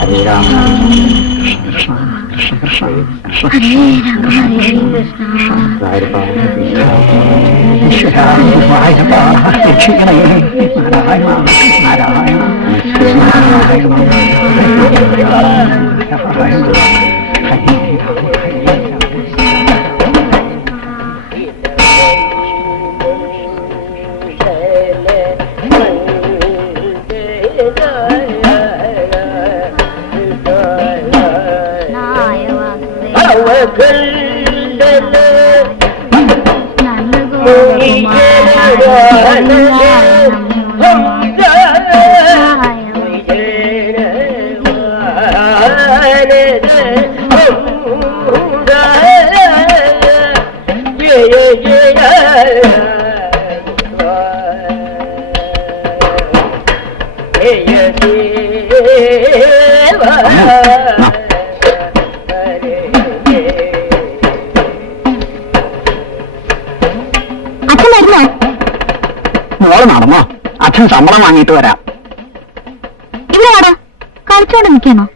ഹരേ രാമ നടന്നോ? അച്ഛൻ ശമ്പളം വാങ്ങിയിട്ട് വരാം. ഇവിടെ വാടാ, കളിച്ചോണ്ട് നിൽക്കണോ?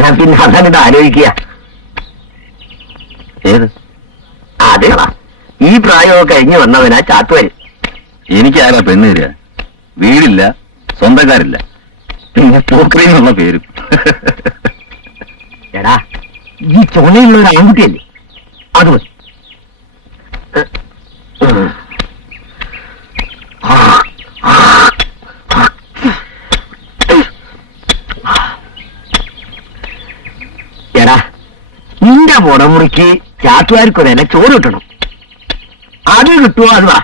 ഞാൻ പിന്നെ അവസാനിട്ട് ആലോചിക്കുക. ഏത് അതെടാ, ഈ പ്രായമൊക്കെ കഴിഞ്ഞു വന്നവനാ ചാത്തുവര്. എനിക്കാരാ പെണ്ണ് തരിക? വീടില്ല, സ്വന്തക്കാരില്ല, പിന്നെ പോക്രി എന്നുള്ള പേരും. എടാ, ഈ ചുണയുള്ള ഒരു ആൺകുട്ടിയല്ലേ, അത് മതി. എടാ, നിന്റെ മുടമുറിക്ക് ചാത്തുകാർക്കൊരല്ല ചോറ് കിട്ടണം. അത് കിട്ടുമോ? അത് വാ.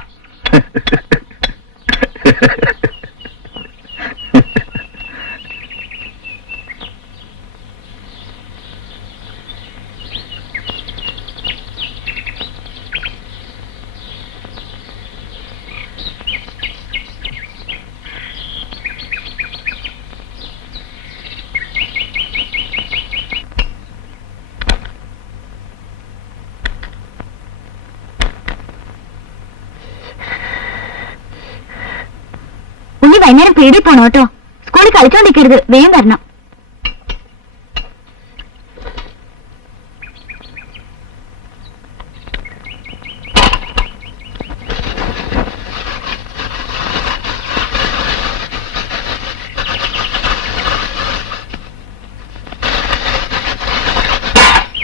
ഉണ്ണി വൈകുന്നേരം പേടിയിൽ പോണോ കേട്ടോ. സ്കൂളിൽ കളിച്ചോണ്ടിരിക്കരുത്, വേഗം വരണം.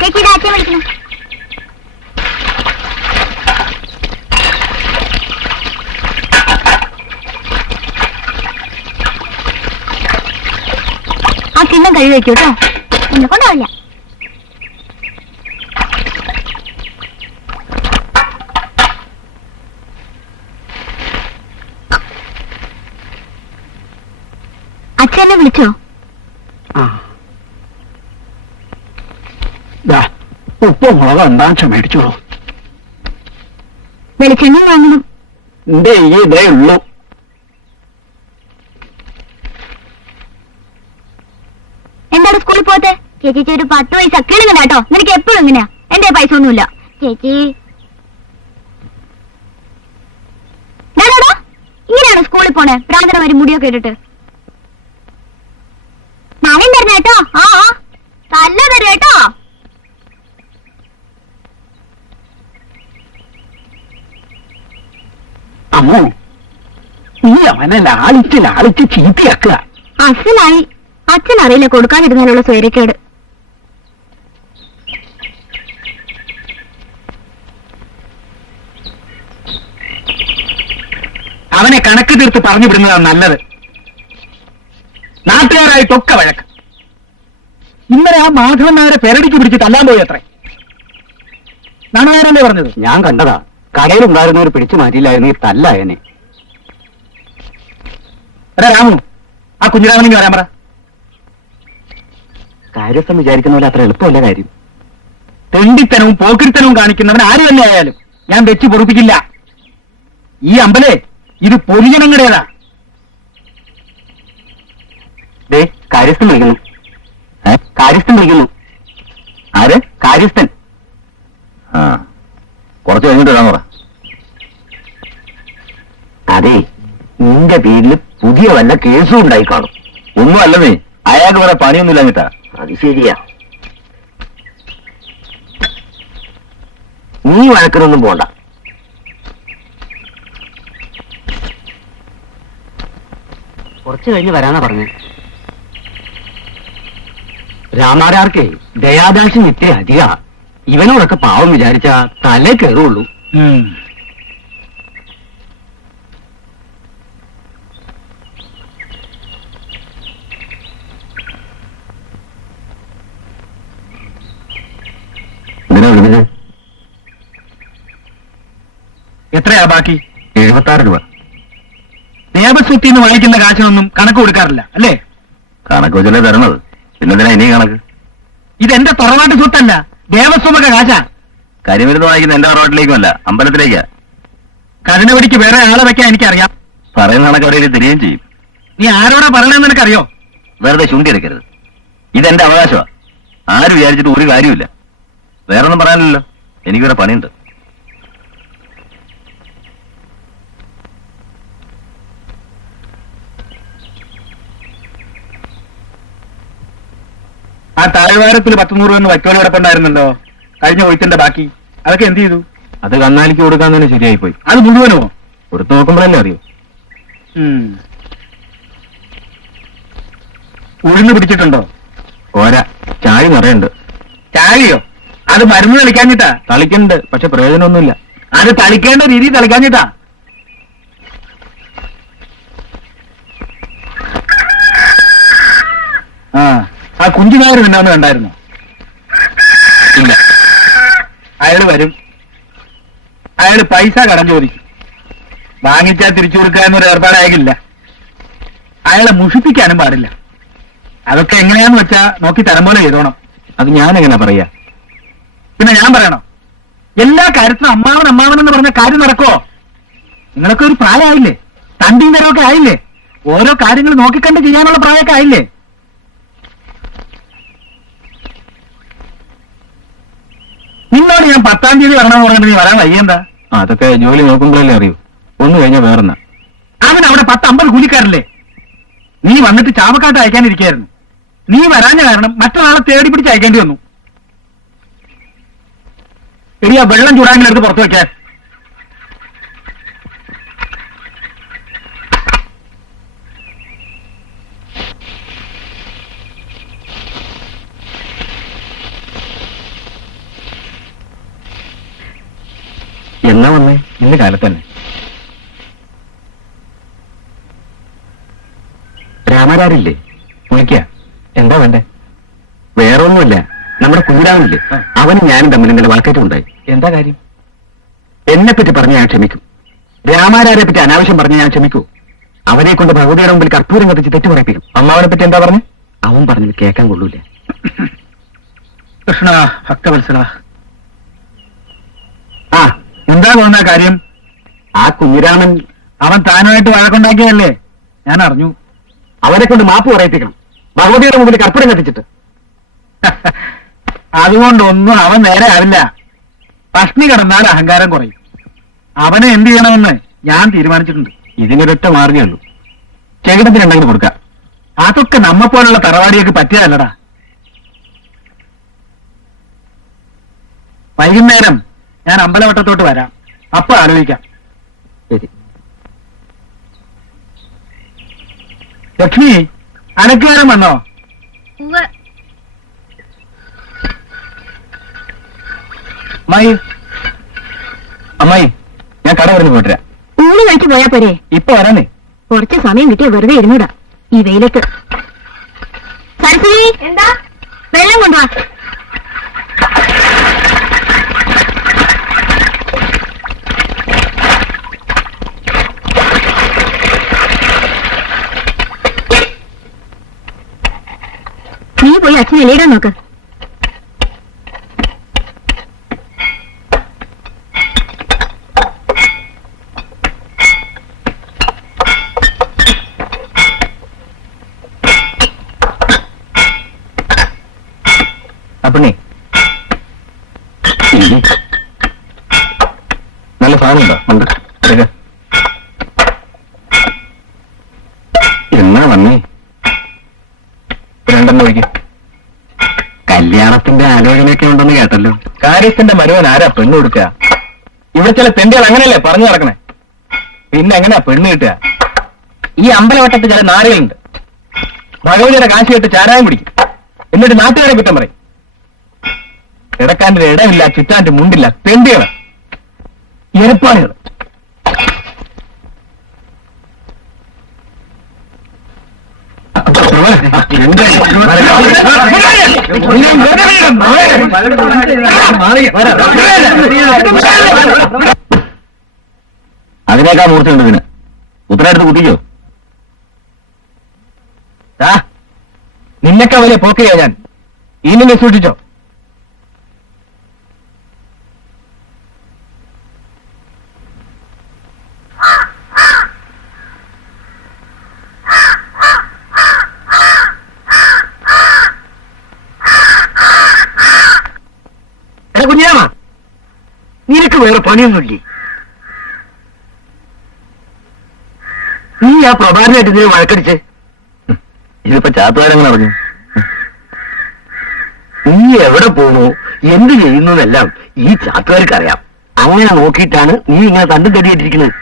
ചേച്ചിയുടെ അച്ഛൻ വിളിക്കണം. ആ കിണ്ണം കഴുകി വെക്കൂ കേട്ടോ, എന്നെ കൊണ്ടാവില്ല. അച്ഛനെ വിളിച്ചോ? ഉപ്പ് മുളക് എന്താ മേടിച്ചോളൂ. വെളിച്ചെണ്ണ വാങ്ങണം. എന്റെ ഈ ഇതേ ഉള്ളൂ. എന്താണ് സ്കൂളിൽ പോകത്തെ? ചേച്ചി ഒരു 10 പൈസ കിളുങ്ങന കേട്ടോ. നിനക്ക് എപ്പോഴും ഇങ്ങനെയാ. എന്റെ പൈസ ഒന്നുമില്ല ചേച്ചി. ഞാനോടോ ഇങ്ങനെയാണ് സ്കൂളിൽ പോണേ? പ്രാന്തനമാര് മുടിയൊക്കെ ഇട്ടിട്ട് നാളെയും തരണ കേട്ടോ. ആ നല്ല തരും കേട്ടോ. അമ്മോ, നീ അവനെ ലാളിച്ച് ചീത്തയാക്കുക. അസലായി. അച്ഛനറിയില്ല കൊടുക്കാതിരുന്നാലുള്ള സ്വൈരക്കേട്. അവനെ കണക്ക് തീർത്ത് പറഞ്ഞു വിടുന്നതാണ് നല്ലത്. നാട്ടുകാരായിട്ടൊക്കെ വഴക്ക്. ഇന്നലെ ആ മാധവൻ നായരെ പെരടിക്ക് പിടിച്ച് തല്ലാൻ പോയി അത്രേ. നാണുകാരല്ലേ പറഞ്ഞത്? ഞാൻ കണ്ടതാ. കടയിലുണ്ടായിരുന്നവർ പിടിച്ചു മാറ്റിയില്ലായിരുന്നു ഈ തല്ലായനെ. എടാ രാമു, ആ കുഞ്ഞിരാമനിക്ക് വരാൻ പറ. കാര്യസ്ഥം വിചാരിക്കുന്ന പോലെ അത്ര എളുപ്പമല്ല കാര്യം. തെണ്ടിത്തനവും പോക്കിരിത്തനവും കാണിക്കുന്നവൻ ആര് തന്നെ ആയാലും ഞാൻ വെച്ച് പൊറുപ്പിക്കില്ല. ഈ അമ്പലേ ഇത് പൊതുജനങ്ങളുടേതാ. ദേ കാര്യസ്ഥൻ വിളിക്കുന്നു. കാര്യസ്ഥൻ വിളിക്കുന്നു. ആര്? കാര്യസ്ഥൻ. ആ, കുറച്ച് കഴിഞ്ഞിട്ട് ഇടാൻ പറ. അതെ, നിന്റെ പേരിൽ പുതിയ വല്ല കേസും ഉണ്ടായി കാണും. ഒന്നും അല്ലെന്നേ, അയാൾക്ക് വേറെ പണിയൊന്നുമില്ല എന്നിട്ടാ. അത് ശരിയാ. നീ വഴക്കിനൊന്നും പോണ്ട. കുറച്ച് കഴിഞ്ഞ് വരാന്നാ പറഞ്ഞേ. രാമാരാർക്കേ ദയാദാശി നിത്യ അധിക. ഇവനോടൊക്കെ പാവം വിചാരിച്ച തലേ കയറുള്ളൂ. എന്തിനാ വിളിച്ചത്? എത്രയാ ബാക്കി? 76 രൂപ. ദേവസ്വത്തിൽ നിന്ന് വാങ്ങിക്കുന്ന കാശിനൊന്നും കണക്ക് കൊടുക്കാറില്ല അല്ലേ? കണക്ക് വെച്ചല്ലേ തരണത്, പിന്നെന്തിനാ ഇനി കണക്ക്? ഇതെന്റെ തറവാട്ട് സ്വത്തല്ല, ദേവസ്വമൊക്കെ കാശാ. കരിമരുന്ന് വാങ്ങിക്കുന്ന എന്റെ തറവാട്ടിലേക്കുമല്ല, അമ്പലത്തിലേക്കാ. കരുണവടിക്ക് വേറെ ആളെ വെക്കാൻ എനിക്കറിയാം. പറയുന്ന കണക്ക് അവരെ തിരികെയും ചെയ്യും. നീ ആരോടാ പറയണെന്ന് നിനക്കറിയോ? വെറുതെ ചുണ്ടി എടുക്കരുത്. ഇതെന്റെ അവകാശമാ. ആര് വിചാരിച്ചിട്ട് ഒരു കാര്യമില്ല. വേറൊന്നും പറയാനില്ലല്ലോ, എനിക്കൊരു പണിയുണ്ട്. ആ താഴ്വാരത്തിൽ 10-100 രൂപ വയ്ക്കോലി കിടപ്പുണ്ടായിരുന്നല്ലോ, കഴിഞ്ഞ കൊയ്ത്തിന്റെ ബാക്കി. അതൊക്കെ എന്ത് ചെയ്തു? അത് കന്നാലിക്ക് കൊടുക്കാൻ തന്നെ ശരിയായി പോയി. അത് മുഴുവനോ? കൊടുത്തു നോക്കുമ്പോഴല്ലേ അറിയോ. ഉഴുന്ന് പിടിച്ചിട്ടുണ്ടോ? പോരാ, ചായ നിറയുണ്ട്. ചായയോ? അത് മരുന്ന് തളിക്കാഞ്ഞിട്ടാ. തളിക്കുന്നുണ്ട്, പക്ഷെ പ്രയോജനമൊന്നുമില്ല. അത് തളിക്കേണ്ട രീതി തളിക്കാഞ്ഞിട്ടാ. ആ കുഞ്ചുനായർ പിന്നാന്ന് കണ്ടായിരുന്നു? ഇല്ല. അയാള് വരും. അയാള് പൈസ കടം ചോദിക്കും. വാങ്ങിച്ചാൽ തിരിച്ചു കൊടുക്കാനൊരു ഏർപ്പാടായില്ല. അയാളെ മുഷിപ്പിക്കാനും പാടില്ല. അതൊക്കെ എങ്ങനെയാന്ന് വെച്ചാ നോക്കി തരം പോലെ ചെയ്തോണം. അത് ഞാൻ എങ്ങനെ പറയാ? പിന്നെ ഞാൻ പറയണോ? എല്ലാ കാര്യത്തിനും അമ്മാവൻ അമ്മാവൻ എന്ന് പറഞ്ഞ കാര്യം നടക്കുവോ? നിങ്ങളൊക്കെ ഒരു പ്രായമായില്ലേ? തണ്ടിയും തരമൊക്കെ ആയില്ലേ? ഓരോ കാര്യങ്ങൾ നോക്കിക്കണ്ട് ചെയ്യാനുള്ള പ്രായമൊക്കെ ആയില്ലേ? നിന്നോട് ഞാൻ 10-ാം തീയതി വരണമെന്ന് പറഞ്ഞിട്ട് നീ വരാൻ വയ്യെന്താ? അതൊക്കെ ജോലി നോക്കുമ്പോഴല്ലേ അറിയൂ. ഒന്ന് കഴിഞ്ഞാൽ വേറെന്നാ. അവൻ അവിടെ 10-50 കൂലിക്കാരല്ലേ? നീ വന്നിട്ട് ചാവക്കാട്ട് അയക്കാനിരിക്കായിരുന്നു. നീ വരാഞ്ഞ കാരണം മറ്റൊരാളെ തേടി പിടിച്ച് അയക്കേണ്ടി വന്നു. എടിയാ വെള്ളം ചൂടാങ്കിലെടുത്ത് പുറത്തു വെക്കാൻ. എന്നാ വന്നേ? ഇന്ന് കാലത്ത് തന്നെ. രാമരാരില്ലേ? വിളിക്ക. എന്താ വേണ്ടേ? വേറെ ഒന്നുമില്ല, നമ്മുടെ കുഞ്ഞിരാമനില്ലേ, അവനും ഞാനും തമ്മിൽ ഇന്നലെ വഴക്കേറ്റുണ്ടായി. എന്താ കാര്യം? എന്നെ പറ്റി പറഞ്ഞ ഞാൻ ക്ഷമിക്കും. രാമാരാരെ പറ്റി അനാവശ്യം പറഞ്ഞ ഞാൻ ക്ഷമിക്കൂ? അവനെ കൊണ്ട് ഭഗവതിയുടെ മുമ്പിൽ കർപ്പൂരം കത്തിച്ച് തെറ്റു പറയിപ്പിക്കും. അമ്മാവനെ പറ്റി എന്താ പറഞ്ഞു? അവൻ പറഞ്ഞത് കേൾക്കാൻ കൊള്ളൂല. കൃഷ്ണ ഭക്തവത്സല, ആ എന്താ തോന്നുന്ന കാര്യം? ആ കുഞ്ഞിരാമൻ അവൻ താനുമായിട്ട് വഴക്കുണ്ടാക്കിയതല്ലേ? ഞാൻ അറിഞ്ഞു. അവനെ കൊണ്ട് മാപ്പ് പറയിപ്പിക്കണം, ഭഗവതിയുടെ മുമ്പിൽ കർപ്പൂരം കത്തിച്ചിട്ട്. അതുകൊണ്ടൊന്നും അവൻ നേരെ ആവില്ല. പഷ്ണി കിടന്നാൽ അഹങ്കാരം കുറയും. അവനെ എന്ത് ചെയ്യണമെന്ന് ഞാൻ തീരുമാനിച്ചിട്ടുണ്ട്. ഇതിനൊരൊറ്റ മാർഗ്ഗമേ ഉള്ളൂ. ചേകടത്തിനുണ്ടെങ്കിൽ കൊടുക്കാം. അതൊക്കെ നമ്മെപ്പോലുള്ള തറവാടിയൊക്കെ പറ്റിയതല്ലടാ. വൈകുന്നേരം ഞാൻ അമ്പലവട്ടത്തോട്ട് വരാം, അപ്പൊ ആലോചിക്കാം. ശരി. ലക്ഷ്മി, അനക്കുകാരൻ വന്നോ? അമ്മായി, അമ്മായി, ഞാൻ കട വരുന്നു പോയിട്ടരാ. ഊണ് കഴിച്ചു പോയാ പോരെ? ഇപ്പൊ വരാനേ. കുറച്ച് സമയം കിട്ടിയ വെറുതെ ഇരുന്നൂടാ ഈ വെയിലത്ത്. സരസ്വതി, എന്താ? വെള്ളം കൊണ്ടുവാ. അച്ഛനെ ലീടാൻ നോക്ക്. അപ്പണേ നല്ല സാധനമുണ്ടോ? ഉണ്ട്. എടുക്ക. എന്നാ വന്നേ? രണ്ടെണ്ണം ഒഴിക്കും. കല്യാണത്തിന്റെ ആലോചനയൊക്കെ ഉണ്ടെന്ന് കേട്ടല്ലോ. കാര്യസ്ഥന്റെ മരുവൻ ആരാ പെണ്ണ് കൊടുക്കുക? ഇവിടെ ചില തെണ്ടികൾ അങ്ങനെയല്ലേ പറഞ്ഞു നടക്കണേ. പിന്നെ എങ്ങനെയാ പെണ്ണ് കിട്ടുക? ഈ അമ്പലവട്ടത്ത് ചില നാരകളുണ്ട്. ഭഗവതിയുടെ കാശ് കേട്ട് ചാരായം കുടിക്കും. എന്നിട്ട് നാട്ടുകാരെ കുറ്റം പറയും. കിടക്കാൻ്റെ ഇടമില്ല, ചുറ്റാൻ്റെ മുണ്ടില്ല. തെണ്ടികൾ, എരപ്പാളികൾ. അതിനേക്കാൾ മൂർച്ചയുണ്ട് ഇതിന്. ഉത്തരവാദിത്തം കുത്തിക്കോ. നിന്നൊക്കെ വലിയ പോക്കെയാ ഞാൻ. ഇനി സൂക്ഷിച്ചോ. കുഞ്ഞാമ, നിനക്ക് വേറെ പണിയൊന്നുമില്ലേ? നീ ആ പ്രഭാരനായിട്ട് ഇതിനെ വഴക്കടിച്ച് ഇതിപ്പോ ചാത്തുകാരങ്ങനെ അറിഞ്ഞു. നീ എവിടെ പോണു, എന്ത് ചെയ്യുന്നതെല്ലാം ഈ ചാത്തുകാർക്ക് അറിയാം. അങ്ങനെ നോക്കിയിട്ടാണ് നീ ഇങ്ങനെ തണ്ടും തടിയായിട്ടിരിക്കുന്നത്.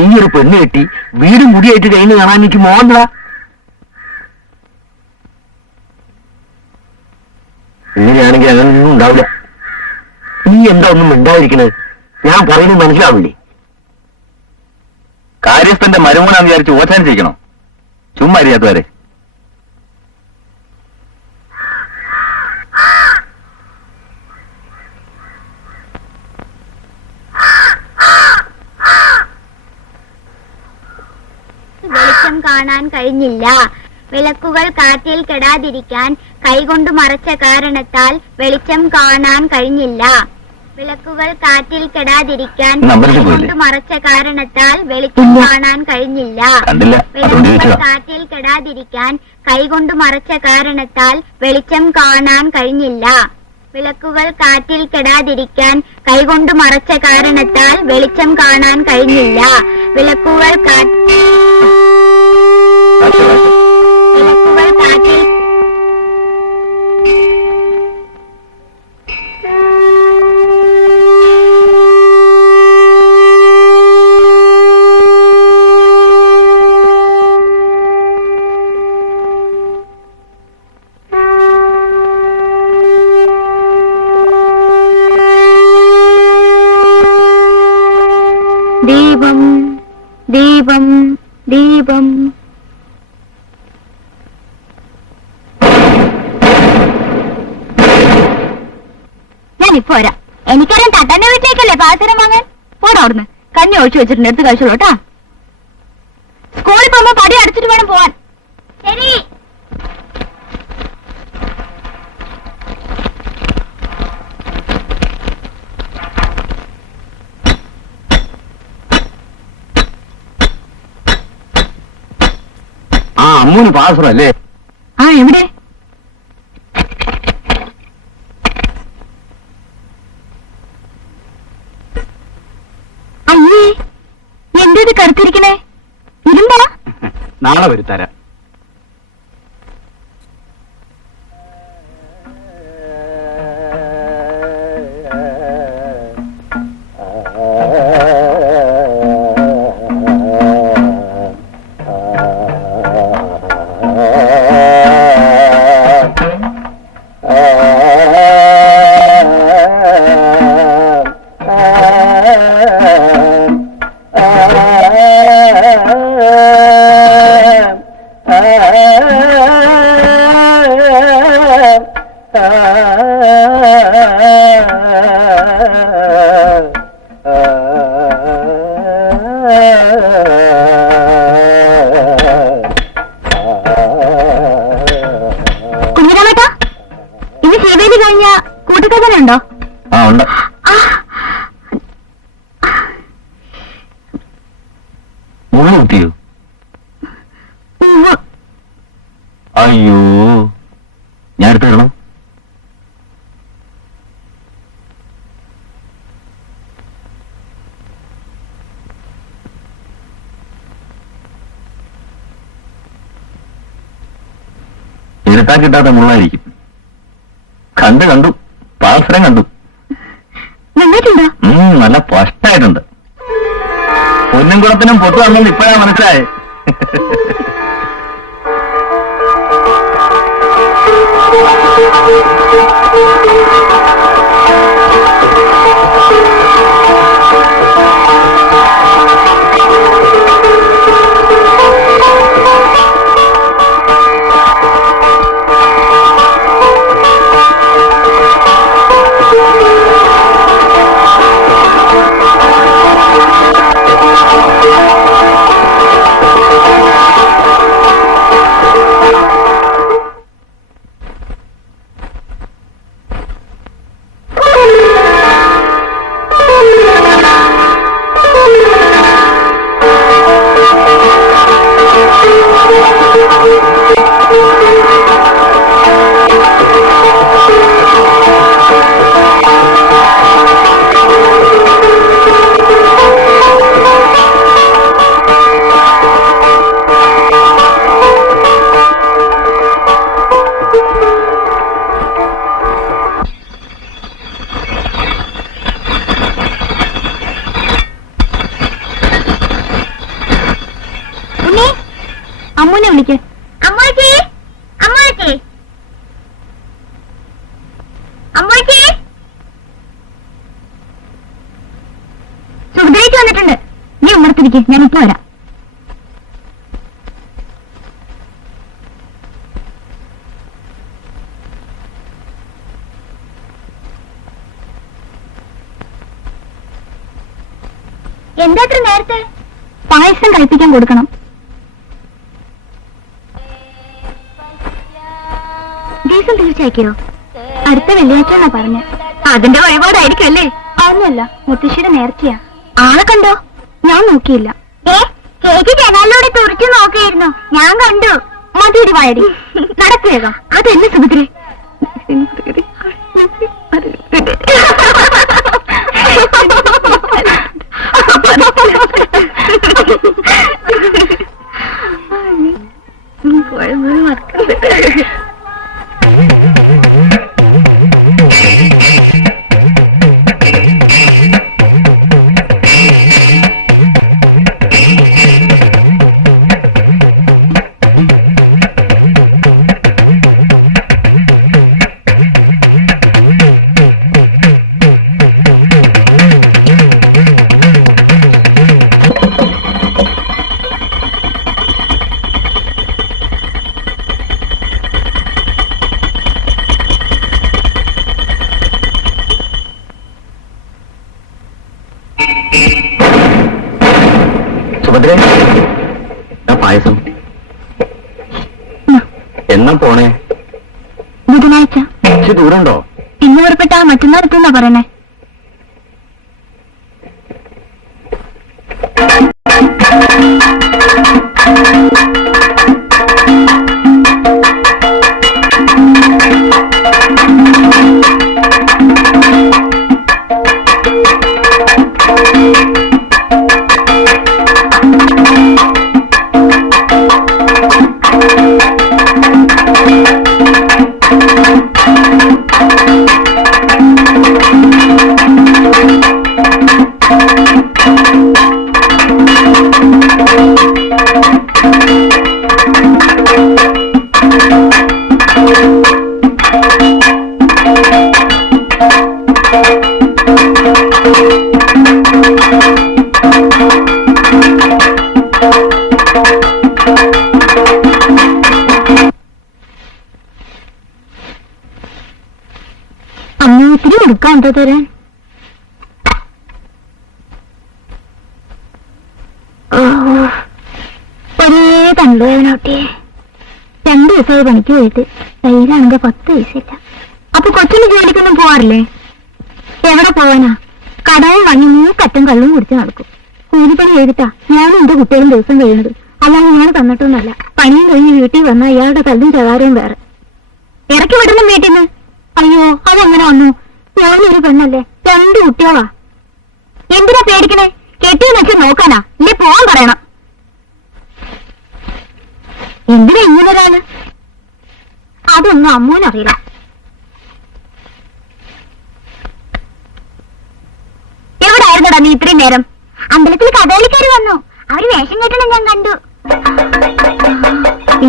നീ ഒരു പെണ്ണ് കെട്ടി വീടും മുടിയായിട്ട് കഴിഞ്ഞ് കാണാൻ എനിക്ക് മോഹൻടാ. ഇങ്ങനെയാണെങ്കിൽ അങ്ങനൊന്നും ഉണ്ടാവില്ല. നീ എന്താ ഒന്നും മിണ്ടാതിരിക്കണത്? ഞാൻ പറയുന്നത് മനസ്സിലാവില്ലേ? കാര്യസ്ഥന്റെ മരുമോനാന്ന് വിചാരിച്ച് ഓച്ചാൻ ചെയ്യണോ? ചുമ്മാ അറിയാത്തവരെ. വെളിച്ചം കാണാൻ കഴിഞ്ഞില്ല. വിളക്കുകൾ കാറ്റിൽ കെടാതിരിക്കാൻ കൈകൊണ്ട് മറച്ച കാരണത്താൽ വെളിച്ചം കാണാൻ കഴിഞ്ഞില്ല. വിളക്കുകൾ കാറ്റിൽ കെടാതിരിക്കാൻ കൈകൊണ്ട് മറച്ച കാരണത്താൽ വെളിച്ചം കാണാൻ കഴിഞ്ഞില്ല. വിളക്കുകൾ കാറ്റിൽ കെടാതിരിക്കാൻ കൈകൊണ്ട് മറച്ച കാരണത്താൽ വെളിച്ചം കാണാൻ കഴിഞ്ഞില്ല. വിളക്കുകൾ കാറ്റിൽ കെടാതിരിക്കാൻ കൈകൊണ്ട് മറച്ച കാരണത്താൽ വെളിച്ചം കാണാൻ കഴിഞ്ഞില്ല. വിളക്കുകൾ കാറ്റിൽ ദീപം ദീപം ദീപം. ഞാനിപ്പോ വരാം. എനിക്കറിയാം തട്ടാന്റെ വീട്ടിലേക്കല്ലേ പാചകം വാങ്ങാൻ. പോടാ അവിടുന്ന്. കഞ്ഞി ഒഴിച്ചു വെച്ചിട്ടുണ്ട്, എടുത്ത് കഴിച്ചോളൂ കേട്ടാ. സ്കൂളിൽ പോകുമ്പോ പടി അടച്ചിട്ട് വേണം പോവാൻ. ശരി. അമ്മൂന് പാസ്വേഡ് അല്ലേ? എവിടെ? അയ്യേ, എന്തേത് കറുത്തിരിക്കണേ? ഇരുമ്പാ? നാളെ വരുത്തരാം. ഉണ്ട്. മുള്ളു കുത്തിയോ? അയ്യോ, ഞാൻ എടുത്തു തരണം. എടുത്താ കിട്ടാത്ത മുള്ളായിരിക്കും. കണ്ടു പാൽസരം കണ്ടു. നന്നായിട്ടുണ്ടോ? നല്ല സ്പഷ്ടായിട്ടുണ്ട്. പൊന്നും കുളത്തിനും പൊത്തു വന്നെന്ന് ഇപ്പോഴാ മനസ്സിലായേ. അമ്മൂനെ വിളിക്ക്. അമ്മൂച്ചി, അമ്മൂച്ചി, അമ്മൂച്ചി. സുഭദ്രയ്ക്ക് വന്നിട്ടുണ്ട്. നീ ഉമ്മർത്തിരിക്കും, ഞാൻ ഇപ്പൊ വരാം. എന്താ അത്ര നേരത്തെ? പായസം കഴിപ്പിക്കാൻ കൊടുക്കണം. ദിവസം തീർച്ചയാക്കിയോ? അടുത്ത വെള്ളിയാഴ്ച എന്നാ പറഞ്ഞ. അതിന്റെ വഴിപാടായിരിക്കും അല്ലേ? അതൊന്നുമല്ല, മുത്തശ്ശിയുടെ നേർച്ചയാ. ആളെ കണ്ടോ? ഞാൻ നോക്കിയില്ല. ചേച്ചി ജനാലിലൂടെ തുറച്ചു നോക്കിയിരുന്നു, ഞാൻ കണ്ടു. മതി ഒരു വഴി നടത്തിയേക്കാം. അതെന്നെ സുഭദ്രേ. സുഭദ്രേ, പായസം എന്നാ പോണേ? ബുധനാഴ്ച. ഇച്ചിരി ദൂരമുണ്ടോ? ഇന്ന് പുറപ്പെട്ട മറ്റന്നാൾ എത്തുന്നാ പറയണേ. അമ്മ ഇത്തിരി കൊടുക്കാം എന്താ തരാൻ? ഒരേ തണ്ടുവേദനോട്ടിയെ 2 ദിവസമായി പണിക്ക് പോയിട്ട് കയ്യിലാണെങ്കിൽ 10 പൈസയില്ല. അപ്പൊ കൊച്ചിന് ജോലിക്കൊന്നും പോവാറില്ലേ? എവിടെ പോവാനാ? കടവും വാങ്ങി മൂക്കറ്റം കള്ളും കുടിച്ച് നടക്കും. കൂലിപ്പണി ചെയ്തിട്ടാ ഞാനും എന്റെ കുട്ടികളും ദിവസം കഴിയുന്നത്. അല്ലാതെ ഞാൻ തന്നിട്ടൊന്നല്ല. പണിയും കഴിഞ്ഞ് വീട്ടിൽ വന്ന ഇയാളുടെ കല്ലും ചെതാരവും വേറെ. ഇറക്കി വിടുന്ന വീട്ടിൽ നിന്ന്. അയ്യോ, അതെങ്ങനെ വന്നു? ഞാനൊരു പെണ്ണല്ലേ, 2 കുട്ടികളാ. എന്തിനാ പേടിക്കണേ? കെട്ടിയെന്ന് വെച്ച് നോക്കാനാ, ഇല്ലേ പോവാൻ പറയണം. എന്തിനാ ഇങ്ങനെ ഒരാള്? അതൊന്നും അമ്മൂനറിയില്ല. എവിടായിരുന്നടാ നീ ഇത്രയും നേരം? അമ്പലത്തിൽ കഥകളിക്കാര് വന്നു. അവര് വേഷം കെട്ടണം ഞാൻ കണ്ടു.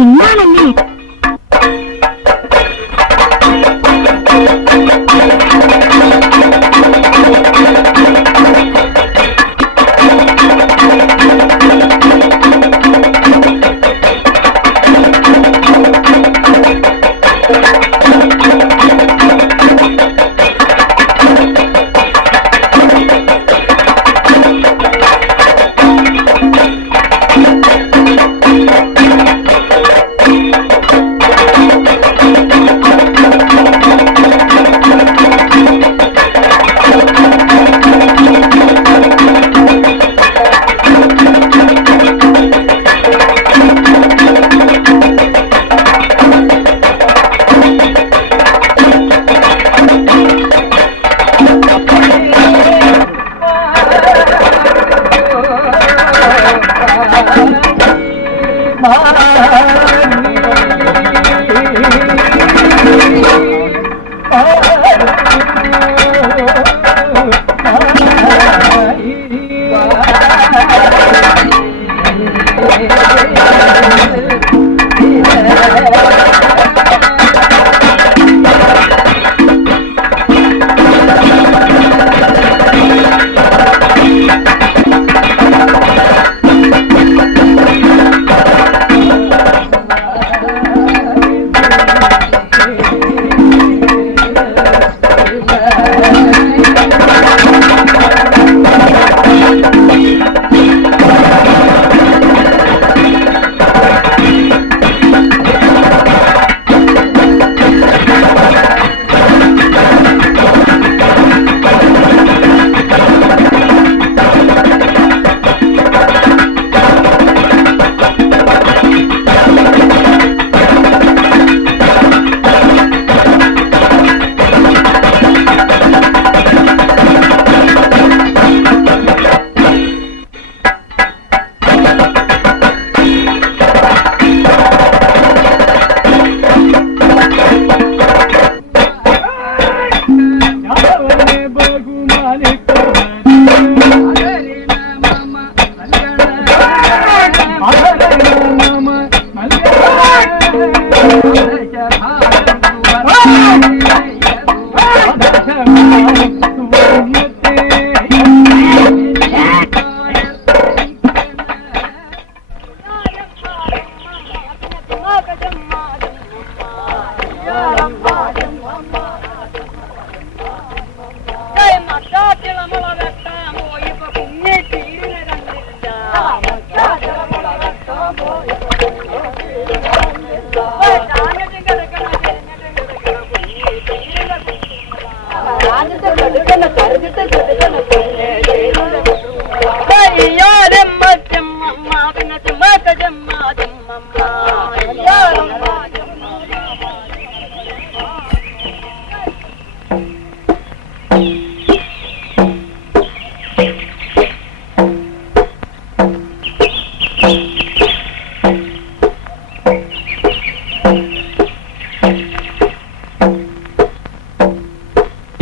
ഇന്നാണല്ലേ?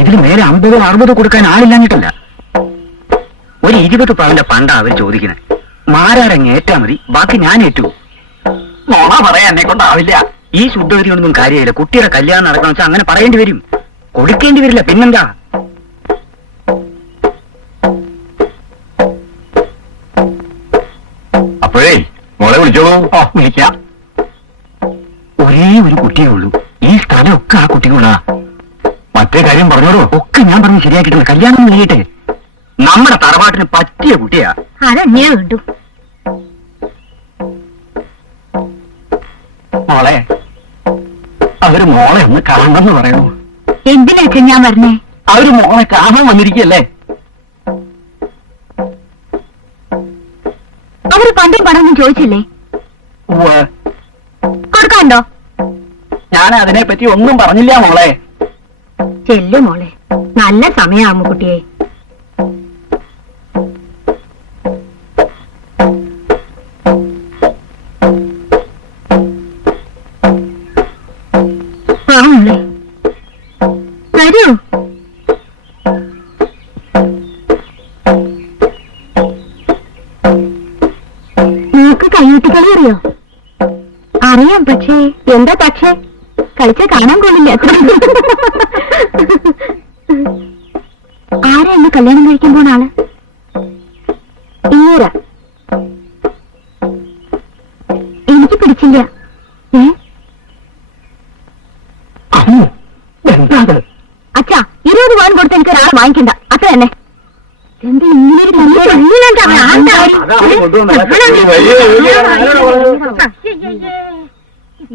ഇതിന് മേലെ 50-60 കൊടുക്കാൻ ആളില്ലാഞ്ഞിട്ടല്ല. ഒരു 20 പവന്റെ പണ്ടാ അവർ ചോദിക്കുന്നത്. മാരാരങ്ങ് ഏറ്റാ മതി, ബാക്കി ഞാൻ ഏറ്റു. നോണ പറയാൻ എന്നെ കൊണ്ടാവില്ല. ഈ ശുദ്ധഗതിയൊന്നും കാര്യമില്ല. കുട്ടിയുടെ കല്യാണം നടക്കണം വെച്ചാൽ അങ്ങനെ പറയേണ്ടി വരും. കൊടുക്കേണ്ടി വരില്ല, പിന്നെന്താ? അപ്പോഴേ മോളെ വിളിച്ചോളൂ. വിളിക്കാം. ഒരേ ഒരു കുട്ടിയേ ഉള്ളൂ. ഈ സ്ഥലമൊക്കെ ആ കുട്ടിക്കുള്ളതാ. മറ്റേ കാര്യം പറഞ്ഞോളൂ. ഒക്കെ ഞാൻ പറഞ്ഞ് ശരിയാക്കിയിട്ടുണ്ട്. കല്യാണം കഴിയട്ടെ. നമ്മുടെ തറവാട്ടിന് പറ്റിയ കുട്ടിയാ. അതെന്നെ വേണ്ടു. മോളെ, അവര് മോളെ ഒന്ന് കാണണമെന്ന് പറയണു. എന്തിനാ ഞാൻ പറഞ്ഞേ? അവര് മോളെ കാണാൻ വന്നിരിക്കല്ലേ? അവര് പണ്ടും പണമൊന്നും ചോദിച്ചില്ലേ? കൊടുക്കാണ്ടോ? ഞാൻ അതിനെപ്പറ്റി ഒന്നും പറഞ്ഞില്ല മോളെ. ചെല്ലു മോളെ, നല്ല സമയാമു കുട്ടിയെ. മോളെ വരൂ. നിനക്ക് കയ്യൂട്ടി കളി അറിയോ? അറിയാം, പക്ഷേ എന്താ പക്ഷേ കളിച്ച കാണാൻ കൊള്ളില്ല. ആരാ എന്നെ കല്യാണം കഴിക്കാൻ പോണ ആള്? ഈര. എനിക്ക് പിടിച്ചില്ല. അച്ഛാ, 20 പവൻ കൊടുത്ത് എനിക്ക് ഒരാളെ വാങ്ങിക്കണ്ട, അത്ര തന്നെ. എന്താ ഇങ്ങനെ ഒരു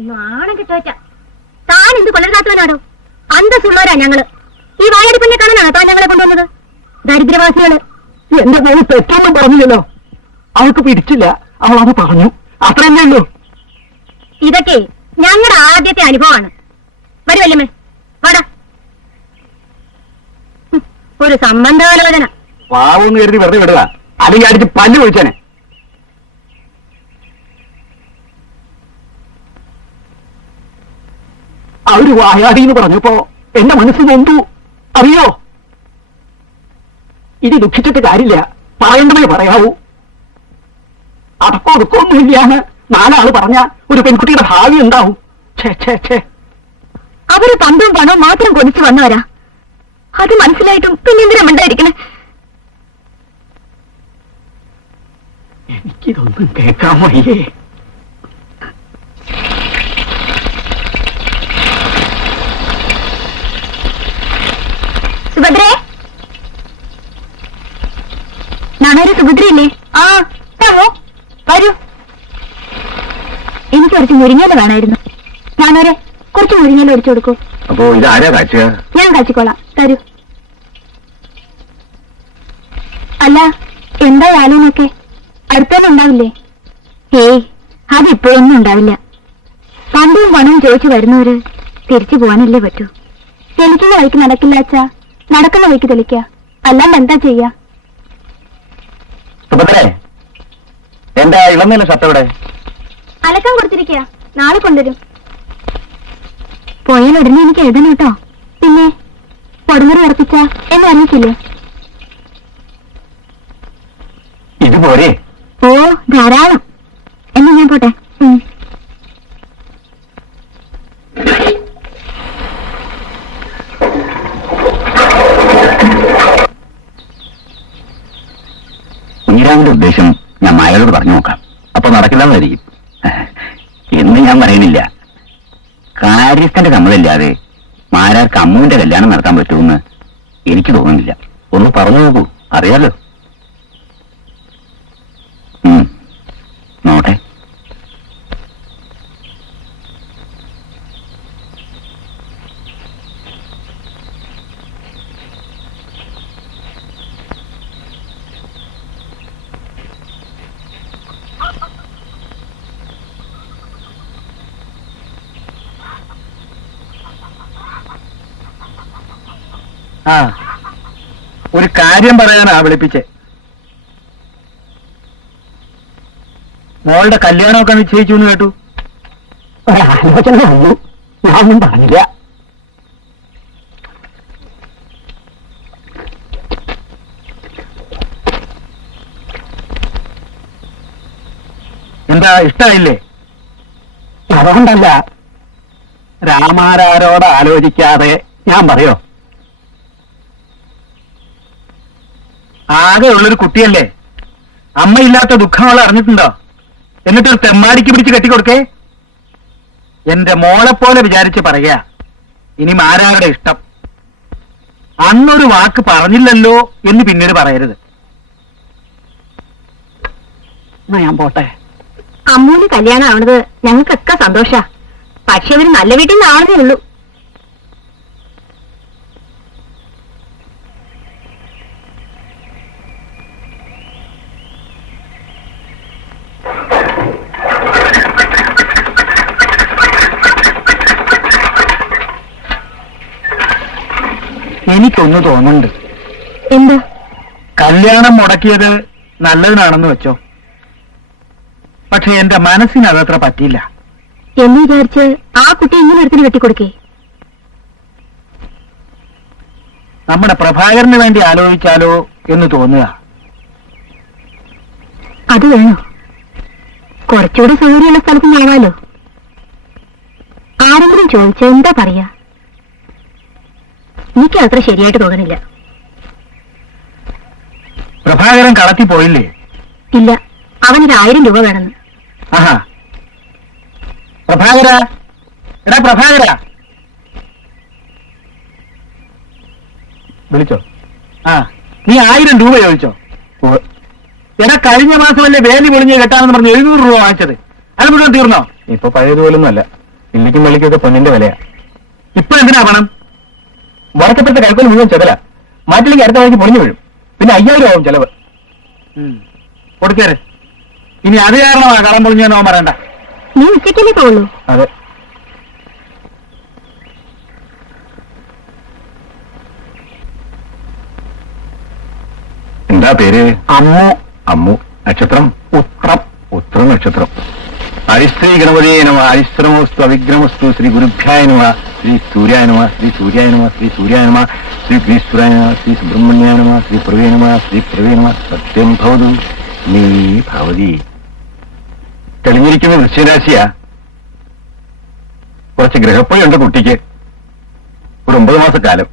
നാണം കിട്ടോച്ച. താൻ എന്ത് കൊല്ലരാത്തവനാടോ? അന്തസ്സുള്ളവരാ ഞങ്ങള്. ഈ വായടിപ്പിന്നെ കാണാനാണോ താൻ ഞങ്ങളെ കൊണ്ടുവന്നത്? ദരിദ്രവാസികള്. എന്റെ മോള് തെറ്റൊന്നും പറഞ്ഞില്ലല്ലോ. അവൾക്ക് പിടിച്ചില്ല, അവൾ അത് പറഞ്ഞു, അത്ര തന്നെ ഉള്ളൂ. ഇതൊക്കെ ഞങ്ങളുടെ ആദ്യത്തെ അനുഭവമാണ്. വരുമല്ലേ വാടാ. ഒരു സംബന്ധാലോചന. പാവെന്ന് കരുതി വെറുതെ വിടുക, അല്ലെങ്കിൽ അടിച്ച് പല്ല് ഒഴിച്ചേനെ. അവര് വായാടി എന്ന് പറഞ്ഞപ്പോ എന്റെ മനസ്സ് നൊന്തു, അറിയോ? ഇനി ദുഃഖിച്ചിട്ട് കാര്യമില്ല, പറയണ്ടമേ പറയാവൂ. അടക്കോ ഒതുക്കൊന്നുമില്ലാന്ന് 4 ആള് പറഞ്ഞ ഒരു പെൺകുട്ടിയുടെ ഭാവി ഉണ്ടാവും. അവര് പണ്ടും പണവും മാത്രം കൊതിച്ചു വന്നവരാ. അത് മനസ്സിലായിട്ടും പിന്നെന്തിനാ മിണ്ടായിരിക്കണേ? എനിക്കിതൊന്നും കേൾക്കാൻ വയ്യേ. സുഭദ്രേ, നാണൊരു സുഭദ്രയില്ലേ? ആ താമോ, വരൂ. എനിക്ക് കുറച്ച് മുരിങ്ങയില വേണമായിരുന്നു. നാണോരെ കുറച്ച് മുരിങ്ങയില ഒടിച്ചു കൊടുക്കൂ. അപ്പോ ഇതാരാ കാച്ചുക? ഞാൻ കാച്ചിക്കോളാം, തരൂ. അല്ല, എന്താ ആലോനൊക്കെ അടുത്തൊന്നും ഉണ്ടാവില്ലേ? ഏയ്, അതിപ്പോഴൊന്നും ഉണ്ടാവില്ല. പണ്ടും പണവും ചോദിച്ചു വരുന്നവര് തിരിച്ചു പോകാനല്ലേ പറ്റൂ. തെളിക്കുന്ന വഴിക്ക് നടക്കില്ല അച്ഛാ, നടക്കുന്ന വഴിക്ക് തെളിക്ക, അല്ലാണ്ട് എന്താ ചെയ്യാ? എന്താ ഇളന്നീല ഷർട്ട് ഇവിടെ? അലക്കം കൊടുത്തിരിക്കുക, നാളെ കൊണ്ടുവരും. പോയാൽ ഉടനെ എനിക്ക് എഴുതണം കേട്ടോ. പിന്നെ പൊടുന്നറി ഉറപ്പിച്ച എന്നെ അറിയിച്ചില്ലേ? ഇതുപോലെ ഓ ധാരാളം. എന്നാ ഞാൻ പോട്ടെ. കുഞ്ഞിരാമന്റെ ഉദ്ദേശം ഞാൻ മായയോട് പറഞ്ഞു നോക്കാം. അപ്പൊ നടക്കില്ലെന്നായിരിക്കും എന്ന് ഞാൻ പറയണില്ല. കാര്യസ്ഥന്റെ സമ്മതമില്ലാതെ മാരാർക്ക് അമ്മുവിന്റെ കല്യാണം നടത്താൻ പറ്റുമെന്ന് എനിക്ക് തോന്നുന്നില്ല. ഒന്ന് പറഞ്ഞു നോക്കൂ, അറിയാലോ. നോട്ടെ. ആ, ഒരു കാര്യം പറയാനാ വിളിപ്പിച്ചേ. മോളുടെ കല്യാണമൊക്കെ നിശ്ചയിച്ചു എന്ന് കേട്ടു. ഒരാലോചന വന്നു, ഞാനൊന്നും പറഞ്ഞില്ല. എന്താ, ഇഷ്ടായില്ലേ? അതുകൊണ്ടല്ല, രാമാരാരോട് ആലോചിക്കാതെ ഞാൻ പറയോ? ആകെ ഉള്ളൊരു കുട്ടിയല്ലേ, അമ്മയില്ലാത്ത ദുഃഖം അവൾ അറിഞ്ഞിട്ടുണ്ടോ? എന്നിട്ടൊരു തെമ്മാടിക്ക് പിടിച്ച് കെട്ടിക്കൊടുക്കേ? എന്റെ മോളെപ്പോലെ വിചാരിച്ച് പറയാ. ഇനി മാരാരുടെ ഇഷ്ടം. അന്നൊരു വാക്ക് പറഞ്ഞില്ലല്ലോ എന്ന് പിന്നീട് പറയരുത്. എന്നാ ഞാൻ പോട്ടെ. അമ്മൂന് കല്യാണം ആവണത് ഞങ്ങൾക്കൊക്കെ സന്തോഷാ. പക്ഷെ അവര് നല്ല വീട്ടിൽ നിന്നാണെന്നേ ഉള്ളൂ. എനിക്കൊന്ന് തോന്നുന്നുണ്ട്. എന്ത്? കല്യാണം മുടക്കിയത് നല്ലതിനാണെന്ന് വെച്ചോ, പക്ഷെ എന്റെ മനസ്സിന് അതത്ര പറ്റിയില്ല. എന്ന് വിചാരിച്ച് ആ കുട്ടി ഇങ്ങനെ ഒരുത്തിന് വെട്ടിക്കൊടുക്കേ? നമ്മുടെ പ്രഭാകരന് വേണ്ടി ആലോചിച്ചാലോ എന്ന് തോന്നുക. അത് വേണോ? കുറച്ചുകൂടെ സൗകര്യമുള്ള സ്ഥലത്ത് ഞാനാലോ. ആരെങ്കിലും ചോദിച്ചാൽ എന്താ പറയാ? എനിക്ക് അത്ര ശരിയായിട്ട് തോന്നണില്ല. പ്രഭാകരൻ കളത്തി പോയില്ലേ? ഇല്ല, അവനൊരു 1000 രൂപ വേണമെന്ന്. ആഹാ, പ്രഭാകര, എടാ പ്രഭാകര, വിളിച്ചോ? ആ, നീ 1000 രൂപ ചോദിച്ചോ? എടാ, കഴിഞ്ഞ മാസമല്ലേ വേലി പൊളിഞ്ഞ് കെട്ടാണെന്ന് പറഞ്ഞ് 700 രൂപ വാങ്ങിച്ചത്, അത് മുഴുവൻ തീർന്നോ? ഇപ്പൊ പഴയതുപോലൊന്നും അല്ല. ഇല്ലിക്കും വെള്ളിക്കൊക്കെ പൊന്നിന്റെ വിലയാ. ഇപ്പൊ എന്തിനാ പണം? വടക്കപ്പെട്ട കൽപ്പന മുഴുവൻ ചെതല. മാറ്റിലേക്ക് അടുത്ത വഴിക്ക് പൊളിഞ്ഞു വീഴും. പിന്നെ 5000 ആവും ചെലവ്. കൊടുക്കേര്. ഇനി അത് കാരണമാ കളം പൊളിഞ്ഞോ പറയണ്ട. നീ ഉച്ചയ്ക്കല്ലേ പോകുള്ളൂ? അതെ. എന്താ പേര്? അമ്മു. അമ്മു. നക്ഷത്രം? ഉത്രം. ഉത്ര നക്ഷത്രം. ഹരിശ്രീ ഗണപതിയെ നമ. ഹരിശ്രമോസ്തു അവിഗ്രമസ്തു. ശ്രീ ഗുരുഭ്യായ നമ. ശ്രീ സൂര്യായ നമ. ശ്രീ സൂര്യായ നമ. ശ്രീ സൂര്യായ നമ. ശ്രീ ഗ്രീശ്വരായ നമ. ശ്രീ സുബ്രഹ്മണ്യായ നമ. ശ്രീ പ്രവേ നമ. ശ്രീ പ്രവേ നമ. സത്യം ഭവതു നീ ഭവതി. തെളിഞ്ഞിരിക്കുന്ന വൃശ്ചികരാശിയാ. കുറച്ച് ഗ്രഹപ്പഴുണ്ട് കുട്ടിക്ക്. ഒരു 9 മാസക്കാലം.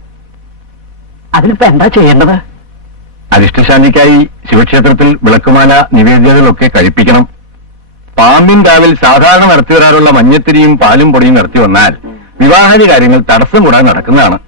അതിനിപ്പോ എന്താ ചെയ്യേണ്ടത്? അരിഷ്ടശാന്തിക്കായി ശിവക്ഷേത്രത്തിൽ വിളക്കുമാല നിവേദ്യതകളൊക്കെ കഴിപ്പിക്കണം. പാമ്പിൻ കാവിൽ സാധാരണ നടത്തി വരാറുള്ള മഞ്ഞത്തിരിയും പാലും പൊടിയും നടത്തി വന്നാൽ വിവാഹാദി കാര്യങ്ങൾ തടസ്സം കൂടാതെ നടക്കുന്നതാണ്.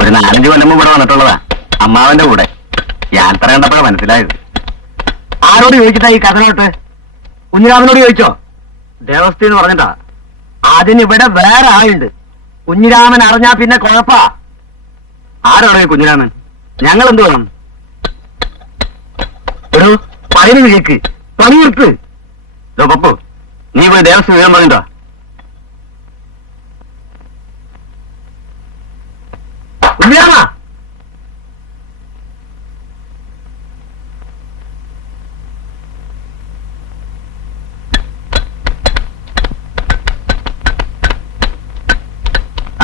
ഒരു 4-5 കൊല്ലം ഇവിടെ വന്നിട്ടുള്ളതാ, അമ്മാവന്റെ കൂടെ. യാത്ര കണ്ടപ്പോഴാണ് മനസ്സിലായത്. ആരോട് ചോദിച്ചിട്ടാ ഈ കഥനോട്ട്? കുഞ്ഞിരാമനോട് ചോദിച്ചോ? ദേവസ്ഥ എന്ന് പറഞ്ഞിട്ടാ. അതിനിവിടെ വേറെ ആളുണ്ട്. കുഞ്ഞിരാമൻ അറിഞ്ഞാ പിന്നെ കുഴപ്പാ. ആരാണോ ഈ കുഞ്ഞിരാമൻ? ഞങ്ങൾ എന്ത് വേണം? ഒരു പറയുന്നത് കേക്ക്, പണി നിർത്ത്. പപ്പു, നീ പോയി ദേവസ്ഥ വിവരം പറഞ്ഞിട്ടോ? കുഞ്ഞിരാമ,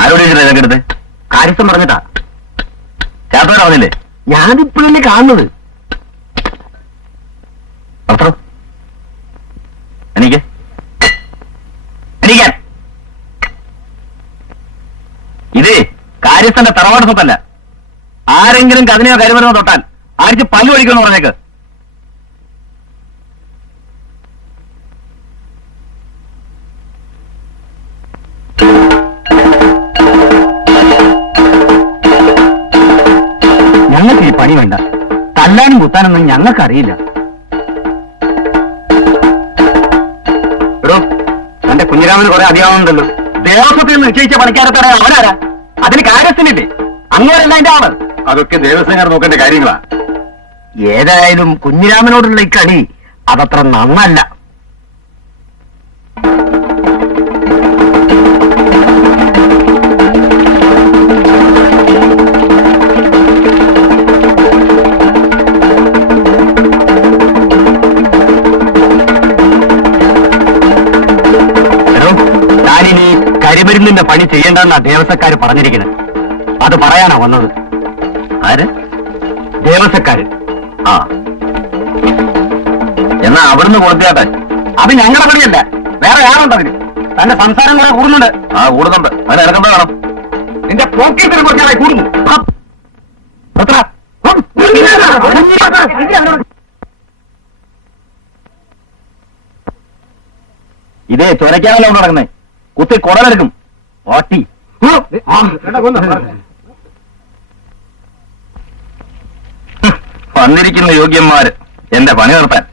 ആരോട് ഇതൊക്കെ എടുത്ത്? കാര്യസ്ഥം പറഞ്ഞിട്ടാ. ചേർത്തോരാവുന്നില്ലേ? ഞാനിപ്പോഴല്ലേ കാണുന്നത്. പത്രം എനിക്ക് എണീക്കാൻ. ഇതേ കാര്യസ്ഥന്റെ തറവാട് സ്വത്തല്ല. ആരെങ്കിലും കതിനെയോ കരുമനോ തൊട്ടാൽ ആർക്ക് പല്ലു ഒഴിക്കുമെന്ന് പറഞ്ഞേക്ക്. ഞങ്ങൾക്ക് ഈ പണി വേണ്ട. തല്ലാനും കുത്താനൊന്നും ഞങ്ങൾക്കറിയില്ല. എടോ, തന്റെ കുഞ്ഞിരാമന് കുറെ അധികമാവുന്നുണ്ടല്ലോ. ദേവസ്വത്തിൽ നിന്ന് നിശ്ചയിച്ച പണിക്കാരത്തറ അവനാരാ? അതിന് കാര്യസ്ഥനില്ലേ? അങ്ങനെയല്ല അതിന്റെ ആള്. അതൊക്കെ ദേവസ്വംകാർ നോക്കേണ്ട കാര്യങ്ങളാ. ഏതായാലും കുഞ്ഞിരാമനോടുള്ള ഈ കളി അതത്ര നന്നല്ല. ഞാനിനി കരിമരുന്നിന്റെ പണി ചെയ്യേണ്ടെന്നാ ദേവസ്വക്കാര് പറഞ്ഞിരിക്കുന്നത്. അത് പറയാനാ വന്നത്. ആര്? ദേവസ്വക്കാര്. ആ, എന്നാ അവിടുന്ന് കൊടുത്തിയാട്ടെ. അത് ഞങ്ങളുടെ പണിയല്ല, വേറെ ആളുണ്ട് അതിന്. തന്റെ സംസാരം കൂടെ കൂടുന്നുണ്ട്. ആ, കൂടുന്നുണ്ട്. അതിന് ഇറങ്ങുമ്പോ വേണം. നിന്റെ പോക്കറ്റിനെ കുറിച്ചാണ് കൂടുന്നു. ഇതേ ചൊരക്കാനല്ലോ നടക്കുന്നേ. കുത്തി കുടലെടുക്കും. ഓട്ടി വന്നിരിക്കുന്ന യോഗ്യന്മാര് എന്റെ പണി നിർത്താൻ.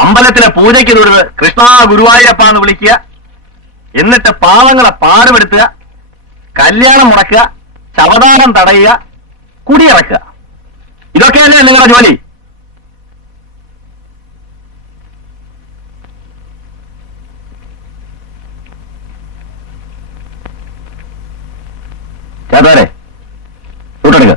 അമ്പലത്തിലെ പൂജയ്ക്ക് തൊഴുത് കൃഷ്ണ ഗുരുവായൂരപ്പ എന്ന് വിളിക്കുക, എന്നിട്ട് പാവങ്ങളെ പാടുപെടുത്തുക, കല്യാണം മുടക്കുക, ശവദാനം തടയുക, കുടിയിറക്കുക. ഇതൊക്കെയല്ലേ നിങ്ങളുടെ ജോലി? ചേട്ടാരെ കൂട്ടെടുക്കുക.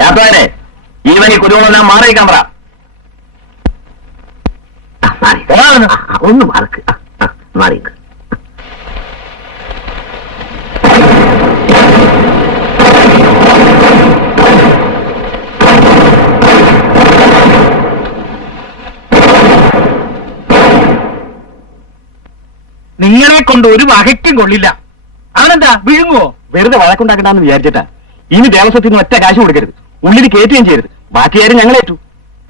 ചേട്ടാരെ ഈവൻ ഈ കുരുവെല്ലാം മാറിയിക്കാൻ പറ. ഒന്ന് മാർക്ക് മാറിക്ക്. നിങ്ങളെ കൊണ്ട് ഒരു വകയ്ക്കും കൊള്ളില്ല. അവനെന്താ വിഴുങ്ങുവോ? വെറുതെ വഴക്കുണ്ടാക്കണ്ടെന്ന് വിചാരിച്ചിട്ടാ. ഇനി ദേവസ്വത്തിൽ നിന്ന് ഒറ്റ കാശ് കൊടുക്കരുത്, ഉള്ളിൽ കയറ്റുകയും ചെയ്യരുത്. ബാക്കി കാര്യം ഞങ്ങളേറ്റു.